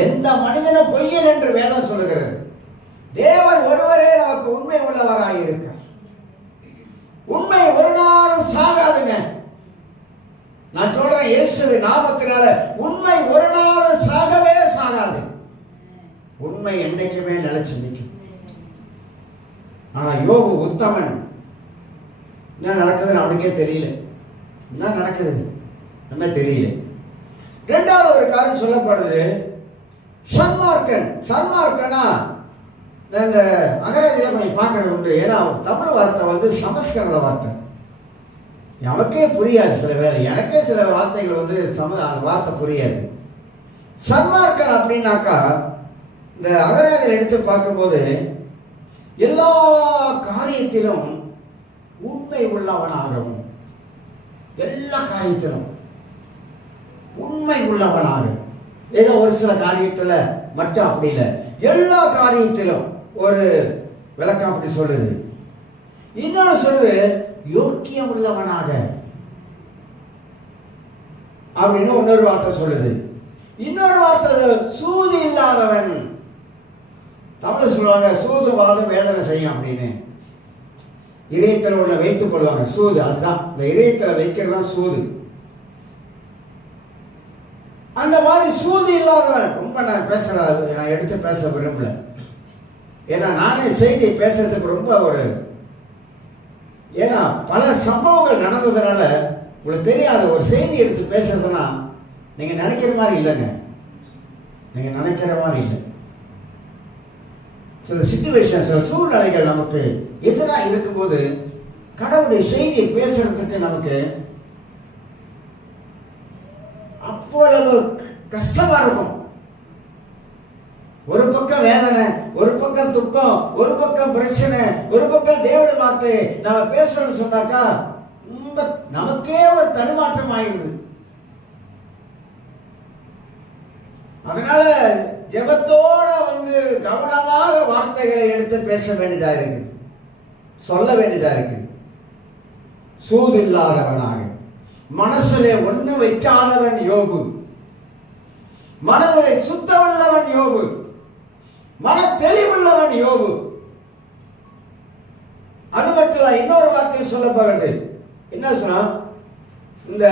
எந்த மனிதனும் பொய்யன் என்று வேதம் சொல்லுகிறது. தேவன் ஒருவரே நமக்கு உண்மை உள்ளவராய் இருக்கார். உண்மை ஒரு நாளும் சாகாதுங்க. நான் சொல்றேன், இயேசுவின் நாமத்தினால உண்மை ஒரு நாளும் சாகவே சாகாது. உண்மை என்னைக்குமே நிலைச்சு நிற்கும். ஆனா யோபு உத்தமன். என்ன நடக்குதுன்னு அவனுக்கே தெரியல. என்ன நடக்குது நம்ம தெரியல. இரண்டாவது ஒரு காரணம் சொல்லப்படுது, சன்மார்க்கன். சன்மார்க்கனா நாங்க அகராதியில கொஞ்சம் பார்க்கறது உண்டு. ஏன்னா தமிழ் வார்த்தை சமஸ்கிருத வார்த்தை, நமக்கே புரியாது. சில வேலை எனக்கே சில வார்த்தைகள் அந்த வார்த்தை புரியாது. சன்மார்க்கன் அப்படின்னாக்கா இந்த அகராதியில் எடுத்து பார்க்கும்போது எல்லா காரியத்திலும் உண்மை உள்ளவனாகவும், எல்லா காரியத்திலும் உண்மை உள்ளவனாக, ஏதோ ஒரு சில காரியத்துல மட்டும் அப்படி இல்லை, எல்லா காரியத்திலும். ஒரு விளக்கம் அப்படி சொல்லுது. இன்னொரு சொல்லுது யோக்கியம் உள்ளவனாக அப்படின்னு இன்னொரு வார்த்தை சொல்லுது. இன்னொரு வார்த்தை சூது இல்லாதவன். தமிழ் சொல்லுவாங்க சூதுவாதம் வேதனை செய்யும் அப்படின்னு. இதயத்தில் உள்ள வைத்துக் கொள்வாங்க சூது. அதுதான் இந்த இதயத்தில் வைக்கிறது தான் சூது. அந்த மாதிரி சூது இல்லாதவன். ரொம்ப நான் எடுத்து பேச விரும்பல. ஏன்னா நானே செய்தி பேசுறதுக்கு ரொம்ப ஏன்னா பல சம்பவங்கள் நடந்ததுனால உங்களுக்கு தெரியாத ஒரு செய்தி எடுத்து பேசுறதுன்னா நீங்க நினைக்கிற மாதிரி இல்லைங்க. நீங்க நினைக்கிற மாதிரி இல்லை. சில சிச்சுவேஷன், சில சூழ்நிலைகள் நமக்கு எதிராக இருக்கும்போது கடவுளுடைய செய்தியை பேசுறதுக்கு நமக்கு அவ்வளவு கஷ்டமா இருக்கும். ஒரு பக்கம் வேதனை, ஒரு பக்கம் துக்கம், ஒரு பக்கம் பிரச்சனை, ஒரு பக்கம் தேவனுடைய வார்த்தை நாம பேசணும்னு சொன்னாக்கா நமக்கே ஒரு தடுமாற்றம் ஆயிடுது. அதனால ஜெபத்தோட கவனமாக வார்த்தைகளை எடுத்து பேச வேண்டியதா இருக்குது, சொல்ல வேண்டியதா இருக்குது. சூது இல்லாதவனாக, மனசிலே ஒண்ணு வைக்காதவன் யோபு, மனதிலே சுத்தமுள்ளவன் யோபு, மன தெளிவுள்ளவன் யோபு. அது மட்டும் இல்ல, இன்னொரு வார்த்தை சொல்லப்படுது. என்ன சொன்னா, இந்த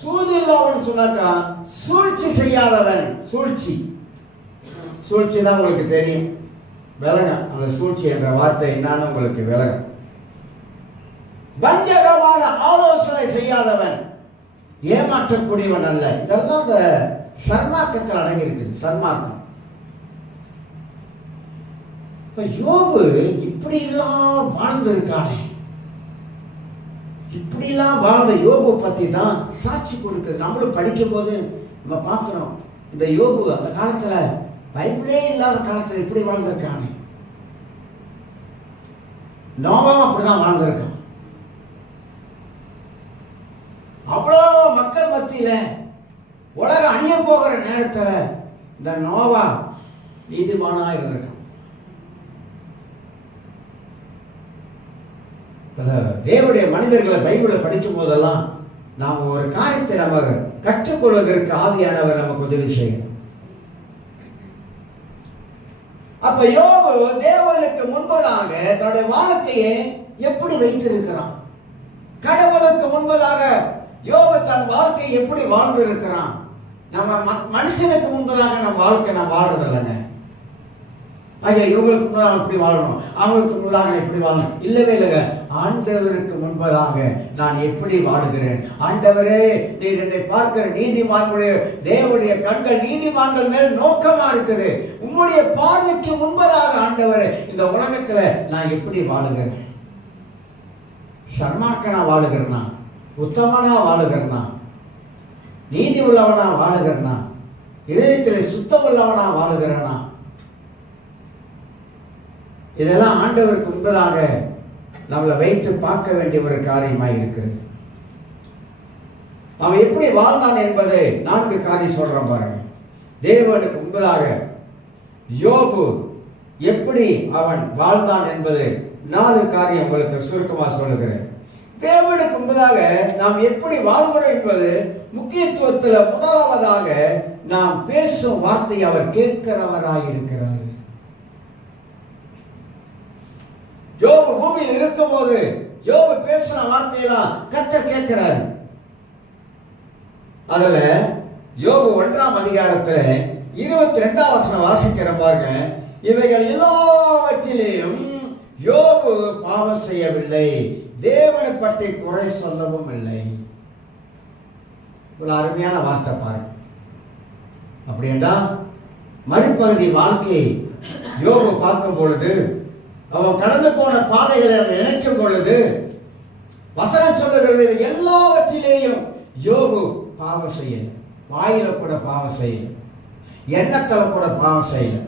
சூது இல்லாதவன் சொன்னாக்கா சூழ்ச்சி செய்யாதவன். சூழ்ச்சி தான் உங்களுக்கு தெரியும், விலகம். அந்த சூழ்ச்சி என்ற வார்த்தை என்னன்னு உங்களுக்கு விலகம். வஞ்சகமான ஆலோசனை செய்யாதவன், ஏமாற்றக்கூடியவன் அல்ல. இதெல்லாம் இந்த சன்மார்க்கத்தில் அடங்கி இருக்குது. சன்மார்க்கம். இப்ப யோபு இப்படி எல்லாம் வாழ்ந்திருக்கானே, இப்படி எல்லாம் வாழ்ந்த யோபு பத்தி தான் சாட்சி கொடுக்குது. நம்மளும் படிக்கும் போது நம்ம பார்க்கிறோம், இந்த யோபு அந்த காலத்துல பைபிளே இல்லாத காலத்துல இப்படி வாழ்ந்திருக்கானே. நோவாவும் அப்படிதான் வாழ்ந்திருக்கான். அவ்வளோ மக்கள் மத்தியில உலகம் அழிய போகிற நேரத்துல இந்த நோவா நீதிமானா இருந்திருக்கான். தேவனுடைய மனிதர்களை பைபிளை படிக்கும் போதெல்லாம் நாம் ஒரு காரியத்தை நம்ம கற்றுக்கொள்வதற்கு ஆவியானவர் நமக்கு உதவி செய்யும். அப்ப யோபு தேவனுக்கு முன்பதாக தன்னுடைய வானத்தையே எப்படி வைத்திருக்கிறான்? கடவுளுக்கு முன்பதாக யோபு தன் வாழ்க்கை எப்படி வாழ்ந்து இருக்கிறான்? நம்ம மனுஷனுக்கு முன்பதாக நம்ம வாழ்க்கை நாம் வாழ்றதில்லைங்க. ஐயா இவங்களுக்கு முன்பதாக இப்படி வாழணும், அவங்களுக்கு முன்பதாக எப்படி வாழணும், இல்லவே இல்லைங்க. ஆண்டவருக்கு முன்பதாக நான் எப்படி வாழுகிறேன்? ஆண்டவரே, நீர் என்னை பார்க்கிற நீதிமான்களுடைய தேவனுடைய கண்கள் நீதிமான்கள் மேல் நோக்கமா இருக்குது. உங்களுடைய பார்வைக்கு முன்பதாக ஆண்டவரே இந்த உலகத்துல நான் எப்படி வாழுகிறேன்? சன்மார்க்கனா வாழுகிறேனா? உத்தமனா வாழுகிறேனா? நீதி உள்ளவனா வாழுகிறேனா? இதயத்தில் சுத்தம் உள்ளவனா வாழுகிறேனா? இதெல்லாம் ஆண்டவருக்கு முன்பதாக நம்மளை வைத்து பார்க்க வேண்டிய ஒரு காரியமாக இருக்கிறது. அவன் எப்படி வாழ்ந்தான் என்பதை 4 காரியம் சொல்றான் பாருங்க. தேவனுக்கு முன்பதாக யோபு எப்படி அவன் வாழ்ந்தான் என்பது 4 காரியம் உங்களுக்கு சுருக்கமாக சொல்லுகிறேன். தேவனுக்கு முன்பதாக நாம் எப்படி வாழ்கிறோம் என்பது முக்கியத்துவத்தில் முதலாவதாக நாம் பேசும் வார்த்தை அவர் கேட்கிறவராய் இருக்கிறார். யோபு பூமியில் இருக்கும் போது யோபு பேசுற வார்த்தையெல்லாம் கர்த்தர் கேட்கிறார். அதுல யோபு 1ஆம் அதிகாரத்துல 22ஆம் வசனம் வாசிக்கிற பாருங்க. இவைகள் எல்லாவற்றிலேயும் யோபு பாவம் செய்யவில்லை, தேவனை பற்றி குறை சொல்லவும் இல்லை. ஒரு அருமையான வார்த்தை பாருங்க. அப்படி என்றால் மறுபகுதி வாழ்க்கையை யோபு பார்க்கும் பொழுது, அவன் கடந்து போன பாதைகளை நினைக்கும் பொழுது வசனம் சொல்லுகிறது எல்லாவற்றிலேயும் யோபு பாவம் செய்யல. வாயில கூட பாவம் செய்யல, எண்ணத்துல கூட பாவம் செய்யல.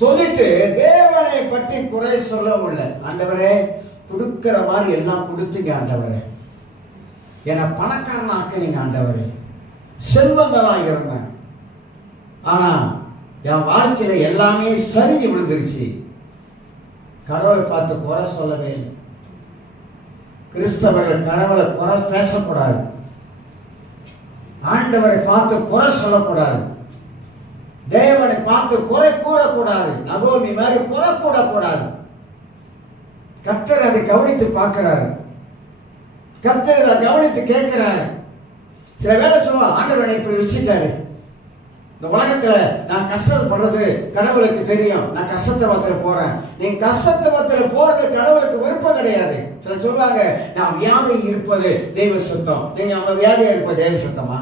சொல்லிட்டு தேவனை பற்றி குறை சொல்லவும் இல்லை. ஆண்டவரே, கொடுக்கிற மாதிரி எல்லாம் கொடுத்தீங்க ஆண்டவரே, என்னை பணக்காரன் ஆக்கினீங்க ஆண்டவரே, செல்வந்தராக இருந்தேன், ஆனா என் வாழ்க்கையில எல்லாமே சரிஞ்சு விழுந்துருச்சு. கடவுளை பார்த்து குறை சொல்லவே இல்லை. கிறிஸ்தவர்கள் கடவுளை குறை பேசக்கூடாது, ஆண்டவரை பார்த்து குறை சொல்லக்கூடாது, தேவனை பார்த்து குறை கூறக்கூடாது, நகோமி மாதிரி குறை கூடக்கூடாது. கர்த்தர் அதை கவனித்து பார்க்கிறாரு, கர்த்தர் அதை கவனித்து கேட்கிறாரு. சில வேலை சொல்லுவாங்க, ஆண்டவனை இப்படி வச்சுட்டாரு, இந்த உலகத்துல நான் கஷ்டப்படுறது கடவுளுக்கு தெரியும், நான் கஷ்டத்தவத்துல போறேன். நீங்க கஷ்டத்தவத்துல போறது கடவுளுக்கு விருப்பம் கிடையாது. சில சொல்லுவாங்க, நான் வியாதி இருப்பது தெய்வ சுத்தம். நீங்க அவங்க வியாதியா இருப்பது தெய்வ சுத்தமா?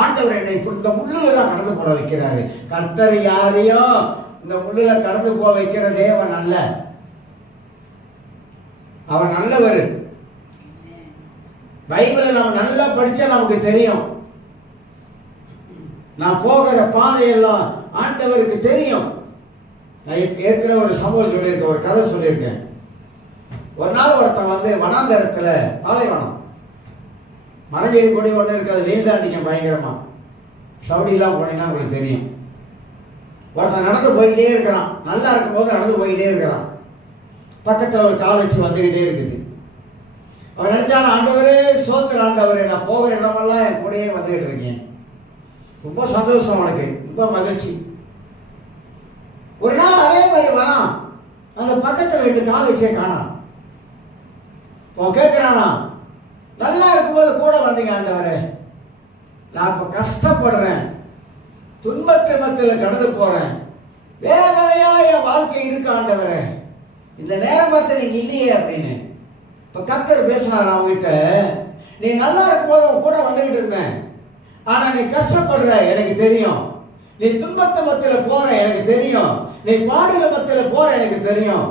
ஆண்டவர் என்னை இப்படி இந்த முள்ளுல தான் கடந்து போட வைக்கிறாரு. கர்த்தர் யாரையும் இந்த முள்ளுல கடந்து போக வைக்கிற தேவன் அல்ல, அவர் நல்லவர். பைபிளை நம்ம நல்லா படிச்சா நமக்கு தெரியும், நான் போகிற பாதையெல்லாம் ஆண்டவருக்கு தெரியும். நான் ஏற்கனவே ஒரு சம்பவம் சொல்லியிருக்கேன், ஒரு கதை சொல்லியிருக்கேன். ஒரு நாள் ஒருத்தன் வந்து வனாந்தரத்துல, பாலைவனம், மரஞ்செடி கொடி ஒன்று இருக்காது, வெயில் தாண்டிங்க பயங்கரமா. சவுடிலாம் போனீங்கன்னா உங்களுக்கு தெரியும். ஒருத்தன் நடந்து போயிட்டே இருக்கிறான், நல்லா இருக்கும் போது நடந்து போயிட்டே இருக்கிறான். பக்கத்தில் ஒரு கால் வச்சு வந்துகிட்டே இருக்குது. அவன் நினைச்சாலும், ஆண்டவரே சோத்திர ஆண்டவரே, நான் போகிற இடமெல்லாம் என் கூடயே வந்துகிட்டு இருக்கேன். ரொம்ப சந்தோஷம், அவனுக்கு ரொம்ப மகிழ்ச்சி. ஒரு நாள் அதே மாதிரி வரான், அந்த பக்கத்தில் 2 கால் வச்சே காணாம். அவன் கேட்கிறானா, நல்லா இருக்கும்போது கூட வந்தீங்க ஆண்டவரே, நான் இப்ப கஷ்டப்படுறேன், துன்பத்து மத்தியில் கடந்து போறேன், வேதனையா என் வாழ்க்கை இருக்கு ஆண்டவரே, இந்த நேரம் பார்த்து நீங்க இல்லையே அப்படின்னு. இப்ப கர்த்தர் பேசினார் அவங்கிட்ட, நீ நல்லா இருக்கும்போது அவன் கூட வந்துகிட்டு இருந்தேன், ஆனா நீ கஷ்டப்படுற எனக்கு தெரியும், நீ துன்பத்து மத்தியில் போற எனக்கு தெரியும், நீ பாடுகிற மத்தியில் போற எனக்கு தெரியும்,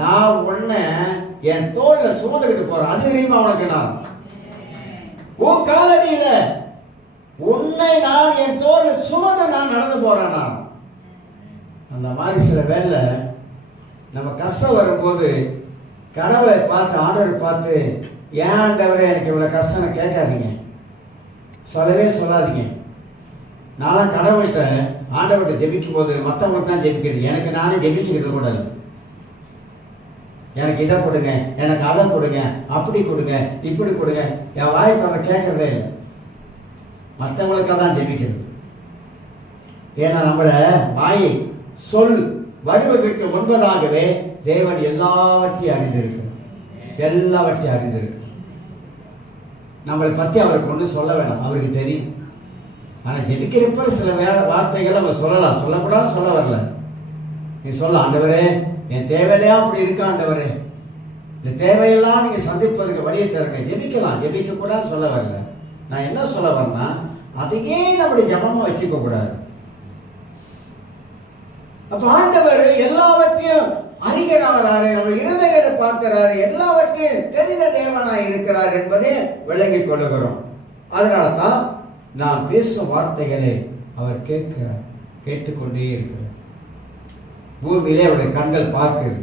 நான் உன்னை என் தோல்ல சுமந்துகிட்டு போறேன், அது தெரியுமா உனக்கு? நான் உன் காலடியில உன்னை நான் என் தோல்ல சுமந்து நான் நடந்து போறேன். நான் அந்த மாதிரி சில வேலை நம்ம கஷ்டம் வரும்போது கடவுளை பார்த்து, ஆண்டவரை பார்த்து, ஏன் ஆண்டவரே எனக்கு இவ்வளவு கஷ்டம் கேட்காதீங்க, சொல்லவே சொல்லாதீங்க. நான்லாம் கடவுள்கிட்ட ஆண்டவர்கிட்ட ஜெபிக்கும் போது மற்றவங்களுக்கு தான் ஜெபிக்கிறது, எனக்கு நானே ஜெபிச்சுக்கிறது கூட இல்லை. எனக்கு இதை கொடுங்க, எனக்கு அதை கொடுங்க, அப்படி கொடுங்க, இப்படி கொடுங்க, என் வாயை தவிர கேட்கறதே இல்லை, மற்றவங்களுக்காக தான் ஜெபிக்கிறது. ஏன்னா நம்மள வாயை சொல் வருவதற்கு முன்பதாகவே தேவன் எல்லாவற்றையும் அறிந்திருக்கிறார், எல்லாவற்றையும் அறிந்திருக்கிறார். நம்மளை பற்றி அவருக்கு ஒன்று சொல்ல வேணாம், அவருக்கு தெரியும். ஆனால் ஜெபிக்கிறப்ப சில வார்த்தைகள் நம்ம சொல்லலாம், சொல்லக்கூடாது சொல்ல வரல. நீ சொல்ல, ஆண்டவரே என் தேவையிலையா அப்படி இருக்கா ஆண்டவரே, இந்த தேவையெல்லாம் நீங்க சந்திப்பதற்கு வழியை தருங்க. ஜெபிக்கலாம், ஜெபிக்க கூடாது சொல்ல வரல. நான் என்ன சொல்ல வரேன்னா, அதையே நம்முடைய ஜபமா வச்சுக்க கூடாது. அப்ப ஆண்டவர் எல்லாவற்றையும் அறிகிறாராரு, நம்ம இருதயத்தை பார்க்கிறாரு, எல்லாவற்றையும் தெரிந்த தேவனாய் இருக்கிறார் என்பதை விளங்கிக் கொள்ளுகிறோம். அதனாலதான் நாம் பேசும் வார்த்தைகளை அவர் கேட்கிறார், கேட்டுக்கொண்டே இருக்கிறார். பூமியிலே அவருடைய கண்கள் பார்க்குது.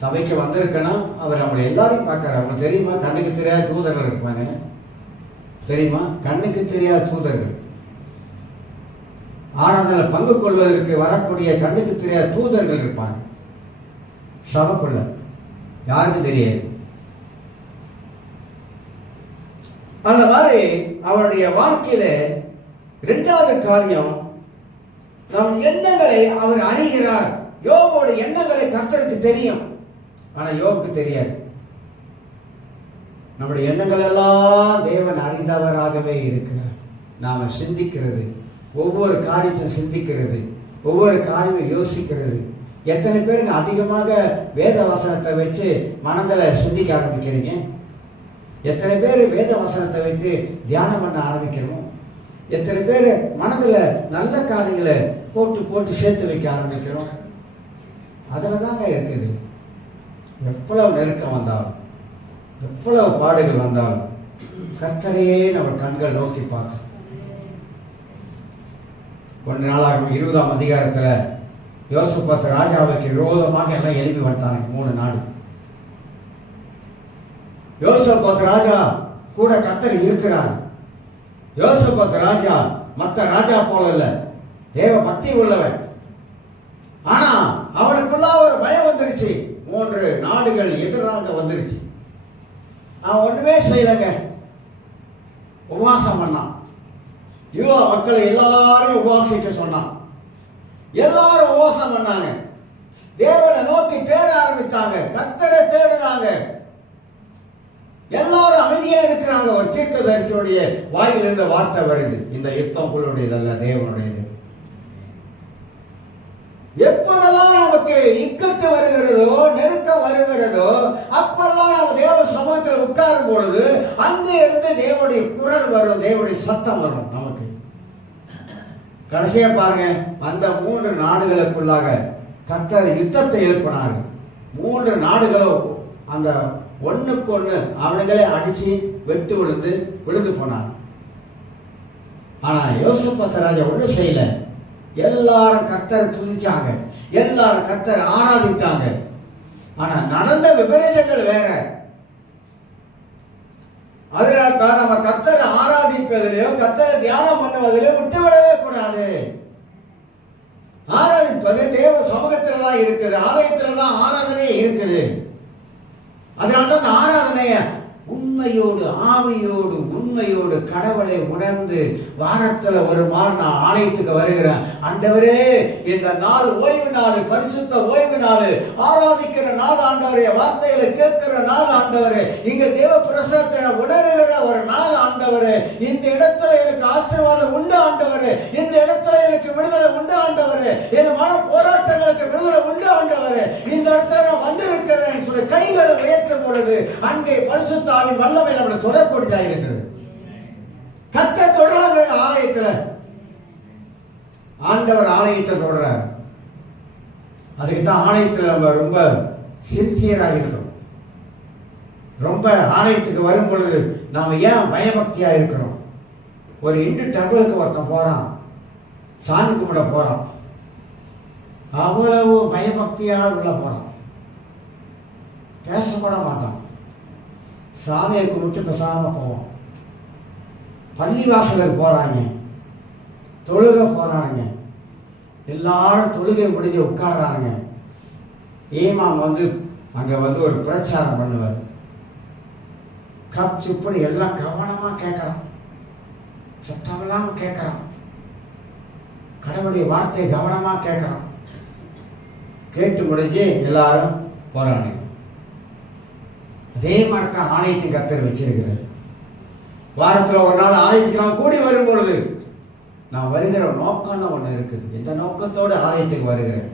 சபைக்கு வந்திருக்கணும், அவர் நம்மளை எல்லாரையும் பார்க்குறாரு. அவங்களுக்கு தெரியுமா கண்ணுக்கு தெரியாத தூதர்கள் இருப்பாங்க? தெரியுமா? கண்ணுக்கு தெரியாத தூதர்கள் ஆராதனையில் பங்கு கொள்வதற்கு வரக்கூடிய கண்ணுக்கு தெரியாத தூதர்கள் இருப்பாங்க சபைக்குள்ள. யாருக்கு தெரியாது? அந்த மாதிரி அவருடைய வாழ்க்கையில இரண்டாவது காரியம், நம் எண்ணங்களை அவர் அறிகிறார். யோபோட எண்ணங்களை கர்த்தருக்கு தெரியும், ஆனா யோபுக்கு தெரியாது. நம்முடைய எண்ணங்கள் எல்லாம் தேவன் அறிந்தவராகவே இருக்கிறார். நாம சிந்திக்கிறது, ஒவ்வொரு காரியத்தையும் சிந்திக்கிறது, ஒவ்வொரு காரியமும் யோசிக்கிறது. எத்தனை பேருக்கு அதிகமாக வேத வசனத்தை வச்சு மனதில் சிந்திக்க ஆரம்பிக்கிறீங்க? எத்தனை பேர் வேத வசனத்தை வைத்து தியானம் பண்ண ஆரம்பிக்கிறோம்? எத்தனை பேர் மனதில் நல்ல காரியங்களை போட்டு போட்டு சேர்த்து வைக்க ஆரம்பிக்கிறோம்? அதில் தாங்க இருக்குது. எவ்வளவு நெருக்கம் வந்தாலும், எவ்வளவு பாடுகள் வந்தாலும் கர்த்தரையே நம்ம கண்கள் நோக்கி பார்க்க. கொஞ்ச நாளாக 20ஆம் அதிகாரத்தில் யோசபாத் ராஜாவுக்கு விரோதமாக எல்லாம் எழுப்பி வந்துட்டாங்க 3 நாடு. யோசபாத் ராஜா கூட கர்த்தர் இருக்கிறார். யோசபாத் ராஜா மற்ற ராஜா போல இல்ல, தேவ பக்தி உள்ளவன். ஆனா அவனுக்குள்ள ஒரு பயம் வந்துருச்சு. 3 நாடுகள் எதிராக வந்துருச்சு. நான் ஒண்ணுமே செய்யலங்க, உபவாசம் பண்ணான். யூதா மக்களை எல்லாரையும் உபவாசிக்க சொன்னான். எல்லாரும் உபவாசம் பண்ணாங்க. தேவனை நோக்கி தேட ஆரம்பித்தாங்க, கர்த்தரை தேடினாங்க. எல்லாரும் அமைதியா இருக்கிறாங்க. ஒரு தீர்க்கதரிசியுடைய வாயிலிருந்து வார்த்தை வருது, இந்த யுத்தம் உங்களுடையதல்ல, தேவனுடையது. எப்போதெல்லாம் நமக்கு இக்கட்டு வருகிறதோ, நெருக்கம் வருகிறதோ, அப்பெல்லாம் நம்ம தேவ சமூகத்தில் உட்காரும் பொழுது அங்கே இருந்து தேவனுடைய குரல் வரும், தேவனுடைய சத்தம் வரும் நமக்கு. கடைசியா பாருங்க, அந்த 3 நாடுகளுக்குள்ளாக கர்த்தர் யுத்தத்தை எழுப்பினார். 3 நாடுகளும் அந்த ஒண்ணுக்கு ஒண்ணு அவனுங்களே அடிச்சு வெட்டு விழுந்து போனான். ஆனா யோசபாத் ராஜா ஒண்ணும் செய்யல. எல்லாரும் கர்த்தரை துதிச்சாங்க, எல்லாரும் கர்த்தரை ஆராதித்தாங்க. ஆனா நடந்த விபரீதங்கள் வேற. அதனால தான் நம்ம கர்த்தரை ஆராதிப்பதிலேயோ கர்த்தரை தியானம் பண்ணுவதிலேயோ விட்டுவிடவே கூடாது. ஆராதிப்பது தேவ சமூகத்தில் தான் இருக்குது, ஆலயத்தில் தான் ஆராதனை இருக்குது. அதனால்தான் அந்த ஆராதனைய உண்மையோடு ஆவியோடு உண்மையோடு கடவுளை உணர்ந்து வாரத்தில் ஒரு நாள் நான் ஆலயத்துக்கு வருகிறேன். ஆண்டவரே, இந்த நாள் ஓய்வு நாள், பரிசுத்த ஓய்வு நாள், ஆராதிக்கிற நாள் ஆண்டவரே, வார்த்தைகளை கேட்கிற நாள் ஆண்டவரே, இங்க தேவ பிரசனத்தை உணர்கிற ஒரு நாள் ஆண்டவரே. இந்த இடத்துல எனக்கு ஆசீர்வாதம் உண்டு ஆண்டவரே, இந்த இடத்துல எனக்கு விடுதலை உண்டு ஆண்டவரே, என் மன போராட்டங்களுக்கு விடுதலை உண்டு ஆண்டவரே, இந்த இடத்துல நான் வந்திருக்கிறேன் சொல்லி கைகளை உயர்த்தும் பொழுது அங்கே பரிசுத்த வல்லமை நம்மளை தொடக்கூடியதாக இருக்கிறது. கர்த்தர் தொடர்றாங்க ஆலயத்தில், ஆண்டவர் ஆலயத்தில் தொடர்றார். அதுக்கு தான் ஆலயத்தில் நம்ம ரொம்ப சின்சியராக இருக்கிறோம். ரொம்ப ஆலயத்துக்கு வரும் பொழுது நாம ஏன் பயபக்தியா இருக்கிறோம்? ஒரு இந்து டெம்பிளுக்கு ஒருத்தன் போறான், சாமி கும்பிட போறான், அவ்வளவு பயபக்தியாக உள்ள போறான், பேசப்பட மாட்டான், சாமியை கும்பிட்டு பேசாம போவோம். பள்ளிவாசலுக்கு போறாங்க, தொழுகை போறாங்க, எல்லாரும் தொழுகை முடிஞ்சு உட்கார்றாங்க. ஏமாம் அங்க ஒரு பிரச்சாரம் பண்ணுவார். கப் சுப்படி எல்லாம் கவனமா கேட்கறான், சத்தமில்லாம கேட்கறான், கடவுளுடைய வார்த்தையை கவனமா கேட்கறான். கேட்டு முடிஞ்சு எல்லாரும் போறாங்க. அதே மாதிரி தான் ஆலயத்தின் கர்த்தர் வச்சிருக்கிறார். வாரத்தில் ஒரு நாள் ஆலயத்துக்கு நாம் கூடி வரும் பொழுது நான் வருகிற நோக்கம்னு ஒன்று இருக்குது. எந்த நோக்கத்தோடு ஆலயத்துக்கு வருகிறேன்,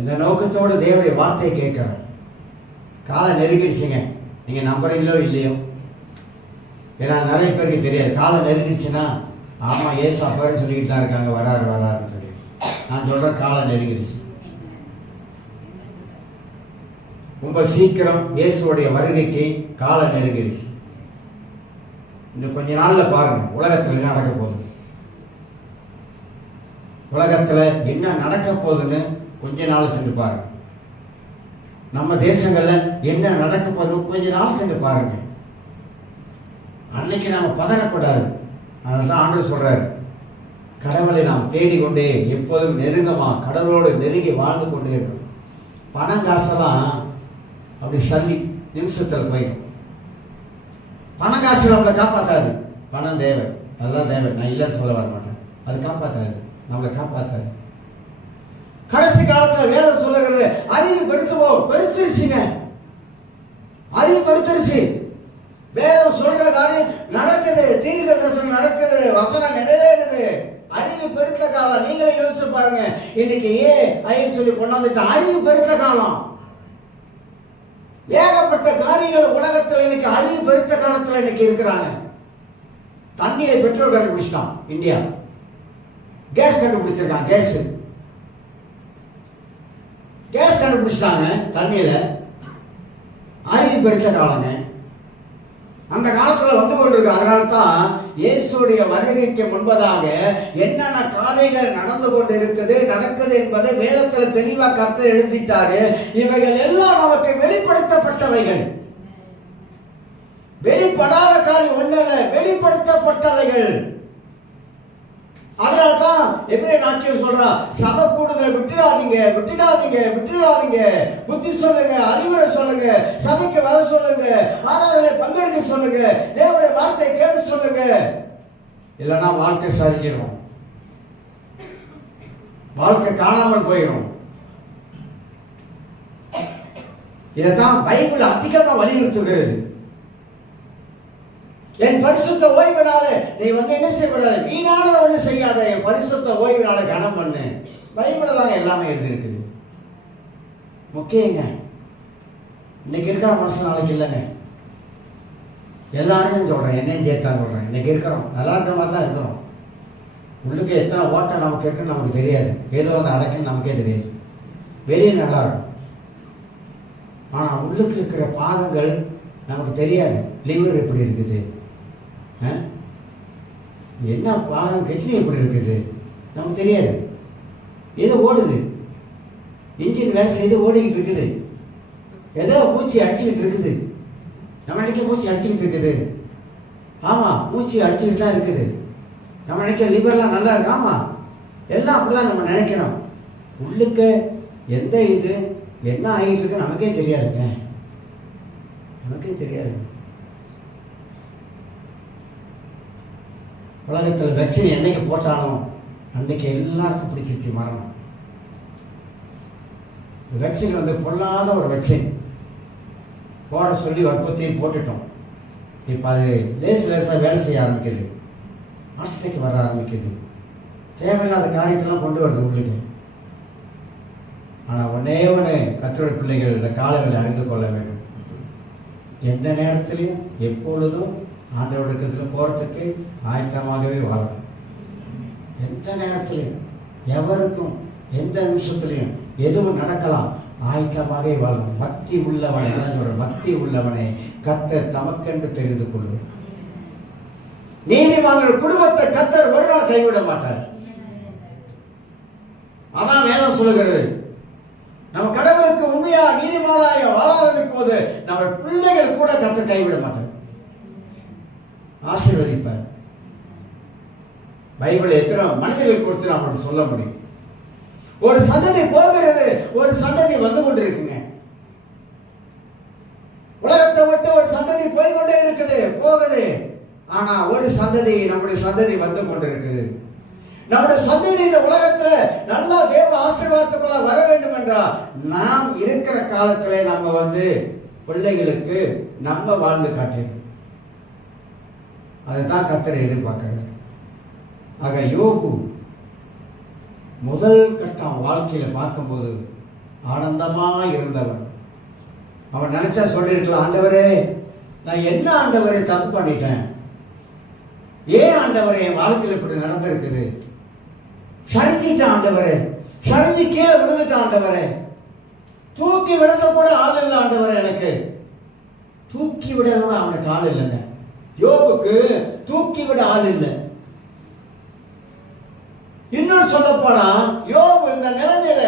எந்த நோக்கத்தோடு தேவனுடைய வார்த்தையை கேட்கிறேன். காலம் நெருங்கிடுச்சுங்க, நீங்க நம்புறீங்களோ இல்லையோ, ஏன்னா நிறைய பேருக்கு தெரியாது. காலம் நெருங்கிடுச்சுன்னா ஆமா ஏசு அப்பன்னு சொல்லிக்கிட்டு தான் இருக்காங்க, வராருன்னு சொல்லி. நான் சொல்றேன், காலம் நெருங்கிடுச்சு. ரொம்ப சீக்கிரம் இயேசுடைய வருகைக்கு காலம் நெருங்கிடுச்சு. இன்னும் கொஞ்ச நாள்ல பாருங்க உலகத்துல என்ன நடக்க போகுது, உலகத்துல என்ன நடக்க போகுதுன்னு கொஞ்ச நாள் சென்று பாருங்க. நம்ம தேசங்கள்ல என்ன நடக்க போறோம் கொஞ்ச நாள் சென்று பாருங்க. அன்னைக்கு நாம பதறக்கூடாது. அதனால தான் ஆண்டவர் சொல்றாரு, கடவுளை நாம் தேடிக்கொண்டே எப்போதும் நெருங்கமா கடவுளோடு நெருங்கி வாழ்ந்து கொண்டே இருக்கும். பணம் காசெல்லாம் அப்படி சல்லி நிமிஷத்தில் போயிடும். பணம் காசு நம்மளை காப்பாற்றாது. பணம் தேவை, நல்லா தேவை, நான் இல்லைன்னு சொல்ல வர மாட்டேன். அது காப்பாற்றாது, நம்மளை காப்பாற்றாது. கடைசி காலத்தில் வேதம் சொல்லுகிறது, அறிவு பெருத்துவோம், பெருத்துருச்சுங்க, அறிவு பெருத்துருச்சு. வேதம் சொல்ற காரியம் நடக்குது, தீர்க்க தரிசனம் நடக்குது, வசனம் நிறைவேறுது. அறிவு பெருத்த காலம். நீங்களே யோசிச்சு பாருங்க, இன்னைக்கு ஐன்னு சொல்லி கொண்டாந்துட்டு அறிவு பெருத்த காலம். ஏகப்பட்ட காரியங்கள் உலகத்தில் இன்னைக்கு அறிவு பெருத்த காலத்தில் இன்னைக்கு இருக்கிறாங்க. தண்ணியை பெட்ரோல் கண்டுபிடிச்சிட்டான் இந்தியா, கேஸ் கண்டுபிடிச்சிருக்கான், கேஸ் கண்டுபிடிச்சிட்டாங்க தண்ணியில. அறிவு பெருத்த காலங்க அந்த காலத்துல வந்து கொண்டிருக்கு. அதனால தான் இயேசுடைய வருகைக்கு முன்பதாக என்னென்ன காரியங்கள் நடந்து கொண்டு இருக்குது நடக்குது என்பதை வேதத்தில் தெளிவாக கர்த்தர் எழுதிட்டாரு. இவைகள் எல்லாம் நமக்கு வெளிப்படுத்தப்பட்டவைகள். வெளிப்படாத காரியம் ஒண்ணல்ல, வெளிப்படுத்தப்பட்டவைகள். அதனால தான் எபிரேய நாட்கள் சொல்றான், சபை கூடுதலை விட்டுடாதீங்க, புத்தி சொல்லுங்க, அறிவுரை சொல்லுங்க, சபைக்கு வர சொல்லுங்க, ஆராதனை பங்கெடுக்க சொல்லுங்க, தேவனுடைய வார்த்தையை கேட்டு சொல்லுங்க. இல்லைன்னா வாழ்க்கை சாதிக்கணும், வாழ்க்கை காணாமல் போயிடும். இதைத்தான் பைபிள் அதிகமா வலியுறுத்துகிறது. என் பரிசுத்த ஓய்வுனால நீ என்ன செய்யக்கூடாது, வீணான ஒண்ணு செய்யாத, என் பரிசுத்த ஓய்வுனால கனம் பண்ணு. பைபிள்ல தான் எல்லாமே எழுதியிருக்குது. முக்கியங்க, இன்னைக்கு இருக்கிற மனுஷன் நாளைக்கு இல்லைங்க. எல்லாரையும் சொல்றேன், என்னையும் சேர்த்தான் சொல்றேன். இன்னைக்கு இருக்கிறோம், நல்லா இருக்கிற மாதிரி தான் இருக்கிறோம். உள்ளுக்கு எத்தனை ஓட்டம் நமக்கு இருக்குன்னு நமக்கு தெரியாது, ஏதோ வந்து அடக்குன்னு நமக்கே தெரியாது. வெளியே நல்லா இருக்கும், ஆனா உள்ளுக்கு இருக்கிற பாகங்கள் நமக்கு தெரியாது. லிவர் எப்படி இருக்குது, என்ன பாகம், கிட்னி எப்படி இருக்குது நமக்கு தெரியாது. ஏதோ ஓடுது, இன்ஜின் வேலை செய்து ஓடிக்கிட்டு இருக்குது, ஏதோ மூச்சு அடிச்சுக்கிட்டு இருக்குது. நம்ம நினைக்க மூச்சு அடிச்சுக்கிட்டு இருக்குது, ஆமா மூச்சு அடிச்சுக்கிட்டு தான் இருக்குது. நம்ம நினைக்க லிவர்லாம் நல்லா இருக்கு, ஆமா எல்லாம் அப்படிதான் நம்ம நினைக்கணும். உள்ளுக்கு எந்த இது என்ன ஆகிட்டு இருக்கு நமக்கே தெரியாதுங்க, நமக்கே தெரியாது. உலகத்தில் வேக்சின் என்னைக்கு போட்டானோ அன்னைக்கு எல்லாருக்கும் பிடிச்சிருச்சு மரணம். வேக்சின் வந்து பொல்லாத ஒரு வேக்சின் போட சொல்லி வற்புறுத்தியும் போட்டுட்டோம். இப்போ அது லேசாக வேலை செய்ய ஆரம்பிக்குது, ஹார்ட் அட்டாக் வர ஆரம்பிக்குது, தேவையில்லாத காரியத்தெல்லாம் கொண்டு வருது உள்ளுக்கு. ஆனால் ஒன்னே ஒன்று கர்த்தருடைய பிள்ளைகள் இந்த காலங்களை அறிந்து கொள்ள வேண்டும். எந்த நேரத்திலையும் எப்பொழுதும் ஆண்டவருடைய போகிறதுக்கு ஆயத்தமாகவே வாழணும். எந்த நேரத்திலையும் எவருக்கும் எந்த நிமிஷத்துலையும் எதுவும் நடக்கலாம், ஆயத்தமாகவே வாழணும். பக்தி உள்ளவனை, பக்தி உள்ளவனை கர்த்தர் தமக்கென்று தெரிந்து கொள்வார். நீதிமான்கள் குடும்பத்தை கர்த்தர் ஒரு நாள் கைவிட மாட்டார். அதான் வேதம் சொல்லுகிறது. நம்ம கடவுளுக்கு உண்மையா நீதிமானாய வாழ ஆரம்பிக்கும் போது நம்ம பிள்ளைகள் கூட கர்த்தர் கைவிட மாட்டார், ஆசீர்வதிப்பார். பைபிள் எத்தனை மனிதர்கள் கொடுத்து நம்ம சொல்ல முடியும். ஒரு சந்ததி போகிறது, ஒரு சந்ததி வந்து கொண்டு இருக்குங்க. உலகத்தை விட்டு ஒரு சந்ததி போய்கொண்டே இருக்குது, போகுது. ஆனா ஒரு சந்ததி, நம்முடைய சந்ததி வந்து கொண்டு இருக்குது. நம்முடைய சந்ததி இந்த உலகத்துல நல்லா தேவ ஆசீர்வாதத்துக்குள்ள வர வேண்டும் என்றால் நாம் இருக்கிற காலத்துல நம்ம வந்து பிள்ளைகளுக்கு நம்ம வாழ்ந்து காட்டணும். அதுதான் கர்த்தர் எதிர்பார்க்கிறார். ஆக யோபு முதல் கட்டம் வாழ்க்கையில பார்க்கும்போது ஆனந்தமா இருந்தவன். அவன் நினைச்சா சொல்லிருக்கலாம், ஆண்டவரே நான் என்ன ஆண்டவரே தப்பு பண்ணிட்டேன், ஏன் ஆண்டவரே என் வாழ்க்கையில் இப்படி நடந்திருக்குது, சரிஞ்சிட்டான் ஆண்டவரே, சரிஞ்சு கீழே விழுந்துட்டான் ஆண்டவரே, தூக்கி விடுறது கூட ஆள் இல்லை ஆண்டவரே, எனக்கு தூக்கி விட அவனுக்கு ஆள் இல்லைங்க. யோபுக்கு தூக்கி விட ஆள் இல்லை. இன்னும் சொல்ல போனா யோபு இந்த நிலைமையில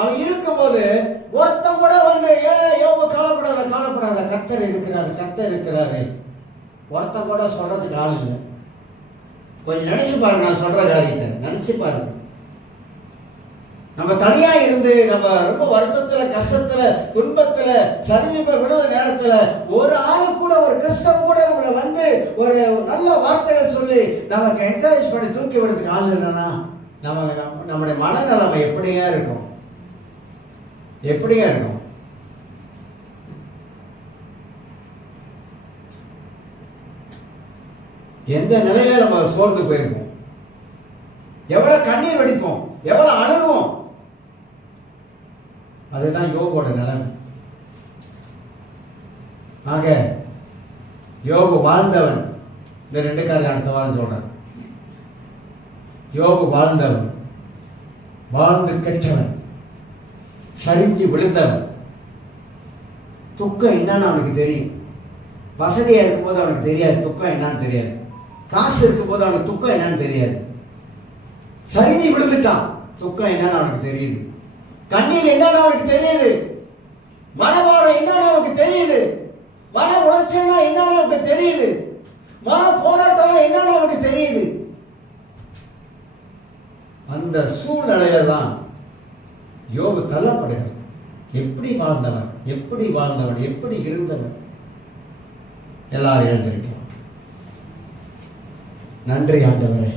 அவன் இருக்கும்போது ஒருத்தன் கூட வந்து யோபு கவலைப்படாத கவலைப்படாத, கர்த்தர் இருக்கிறாரு, கர்த்தர் இருக்கிறாரு, ஒருத்தன் கூட சொல்றதுக்கு ஆள் இல்லை. கொஞ்சம் நினைச்சு பாருங்க, நான் சொல்ற காரியத்தை நினைச்சு பாருங்க. நம்ம தனியா இருந்து நம்ம ரொம்ப வருத்தத்துல, கஷ்டத்துல, துன்பத்துல, சரிஞ்சு போய் விடுற நேரத்துல ஒரு ஆளு கூட, ஒரு கிறிஸ்தவ கூட நம்மள வந்து ஒரு நல்ல வார்த்தைகள் சொல்லி நமக்கு என்கரேஜ் பண்ணி தூக்கி விடுறதுக்கு ஆள் இல்லைன்னா நம்முடைய மனநிலைமை எப்படியா இருக்கும்? எப்படியா இருக்கும்? எந்த நிலையில நம்ம சோர்ந்து போயிருப்போம், எவ்வளவு கண்ணீர் வடிப்போம், எவ்வளவு அழுவோம். அதுதான் யோபோட நிலைமை. ஆக யோபு வாழ்ந்தவன். இந்த 2 காரியம் அடுத்த வாரம் சொல்றேன். யோபு வாழ்ந்தவன், வாழ்ந்து கெட்டவன், சரிஞ்சு விழுந்தவன். துக்கம் என்னன்னு அவனுக்கு தெரியும். வசதியா இருக்கும்போது அவனுக்கு தெரியாது துக்கம் என்னன்னு தெரியாது. காசு இருக்கும்போது அவனுக்கு துக்கம் என்னன்னு தெரியாது. சரிஞ்சு விழுந்துட்டான், துக்கம் என்னன்னு அவனுக்கு தெரியுது. கண்ணீர் என்னன்னு அவனுக்கு தெரியுது. மனவாரம் என்னன்னு அவனுக்கு தெரியுது. மன உளைச்சல்னா என்னன்னு அவனுக்கு தெரியுது. மன போராட்டம் என்னன்னு அவனுக்கு தெரியுது. அந்த சூழ்நிலையில தான் யோபு தள்ளப்படுகிறான். எப்படி வாழ்ந்தவன், எப்படி வாழ்ந்தவன், எப்படி இருந்தவன், எல்லாரும் எழுந்திருக்கலாம். நன்றி ஆண்டவரே.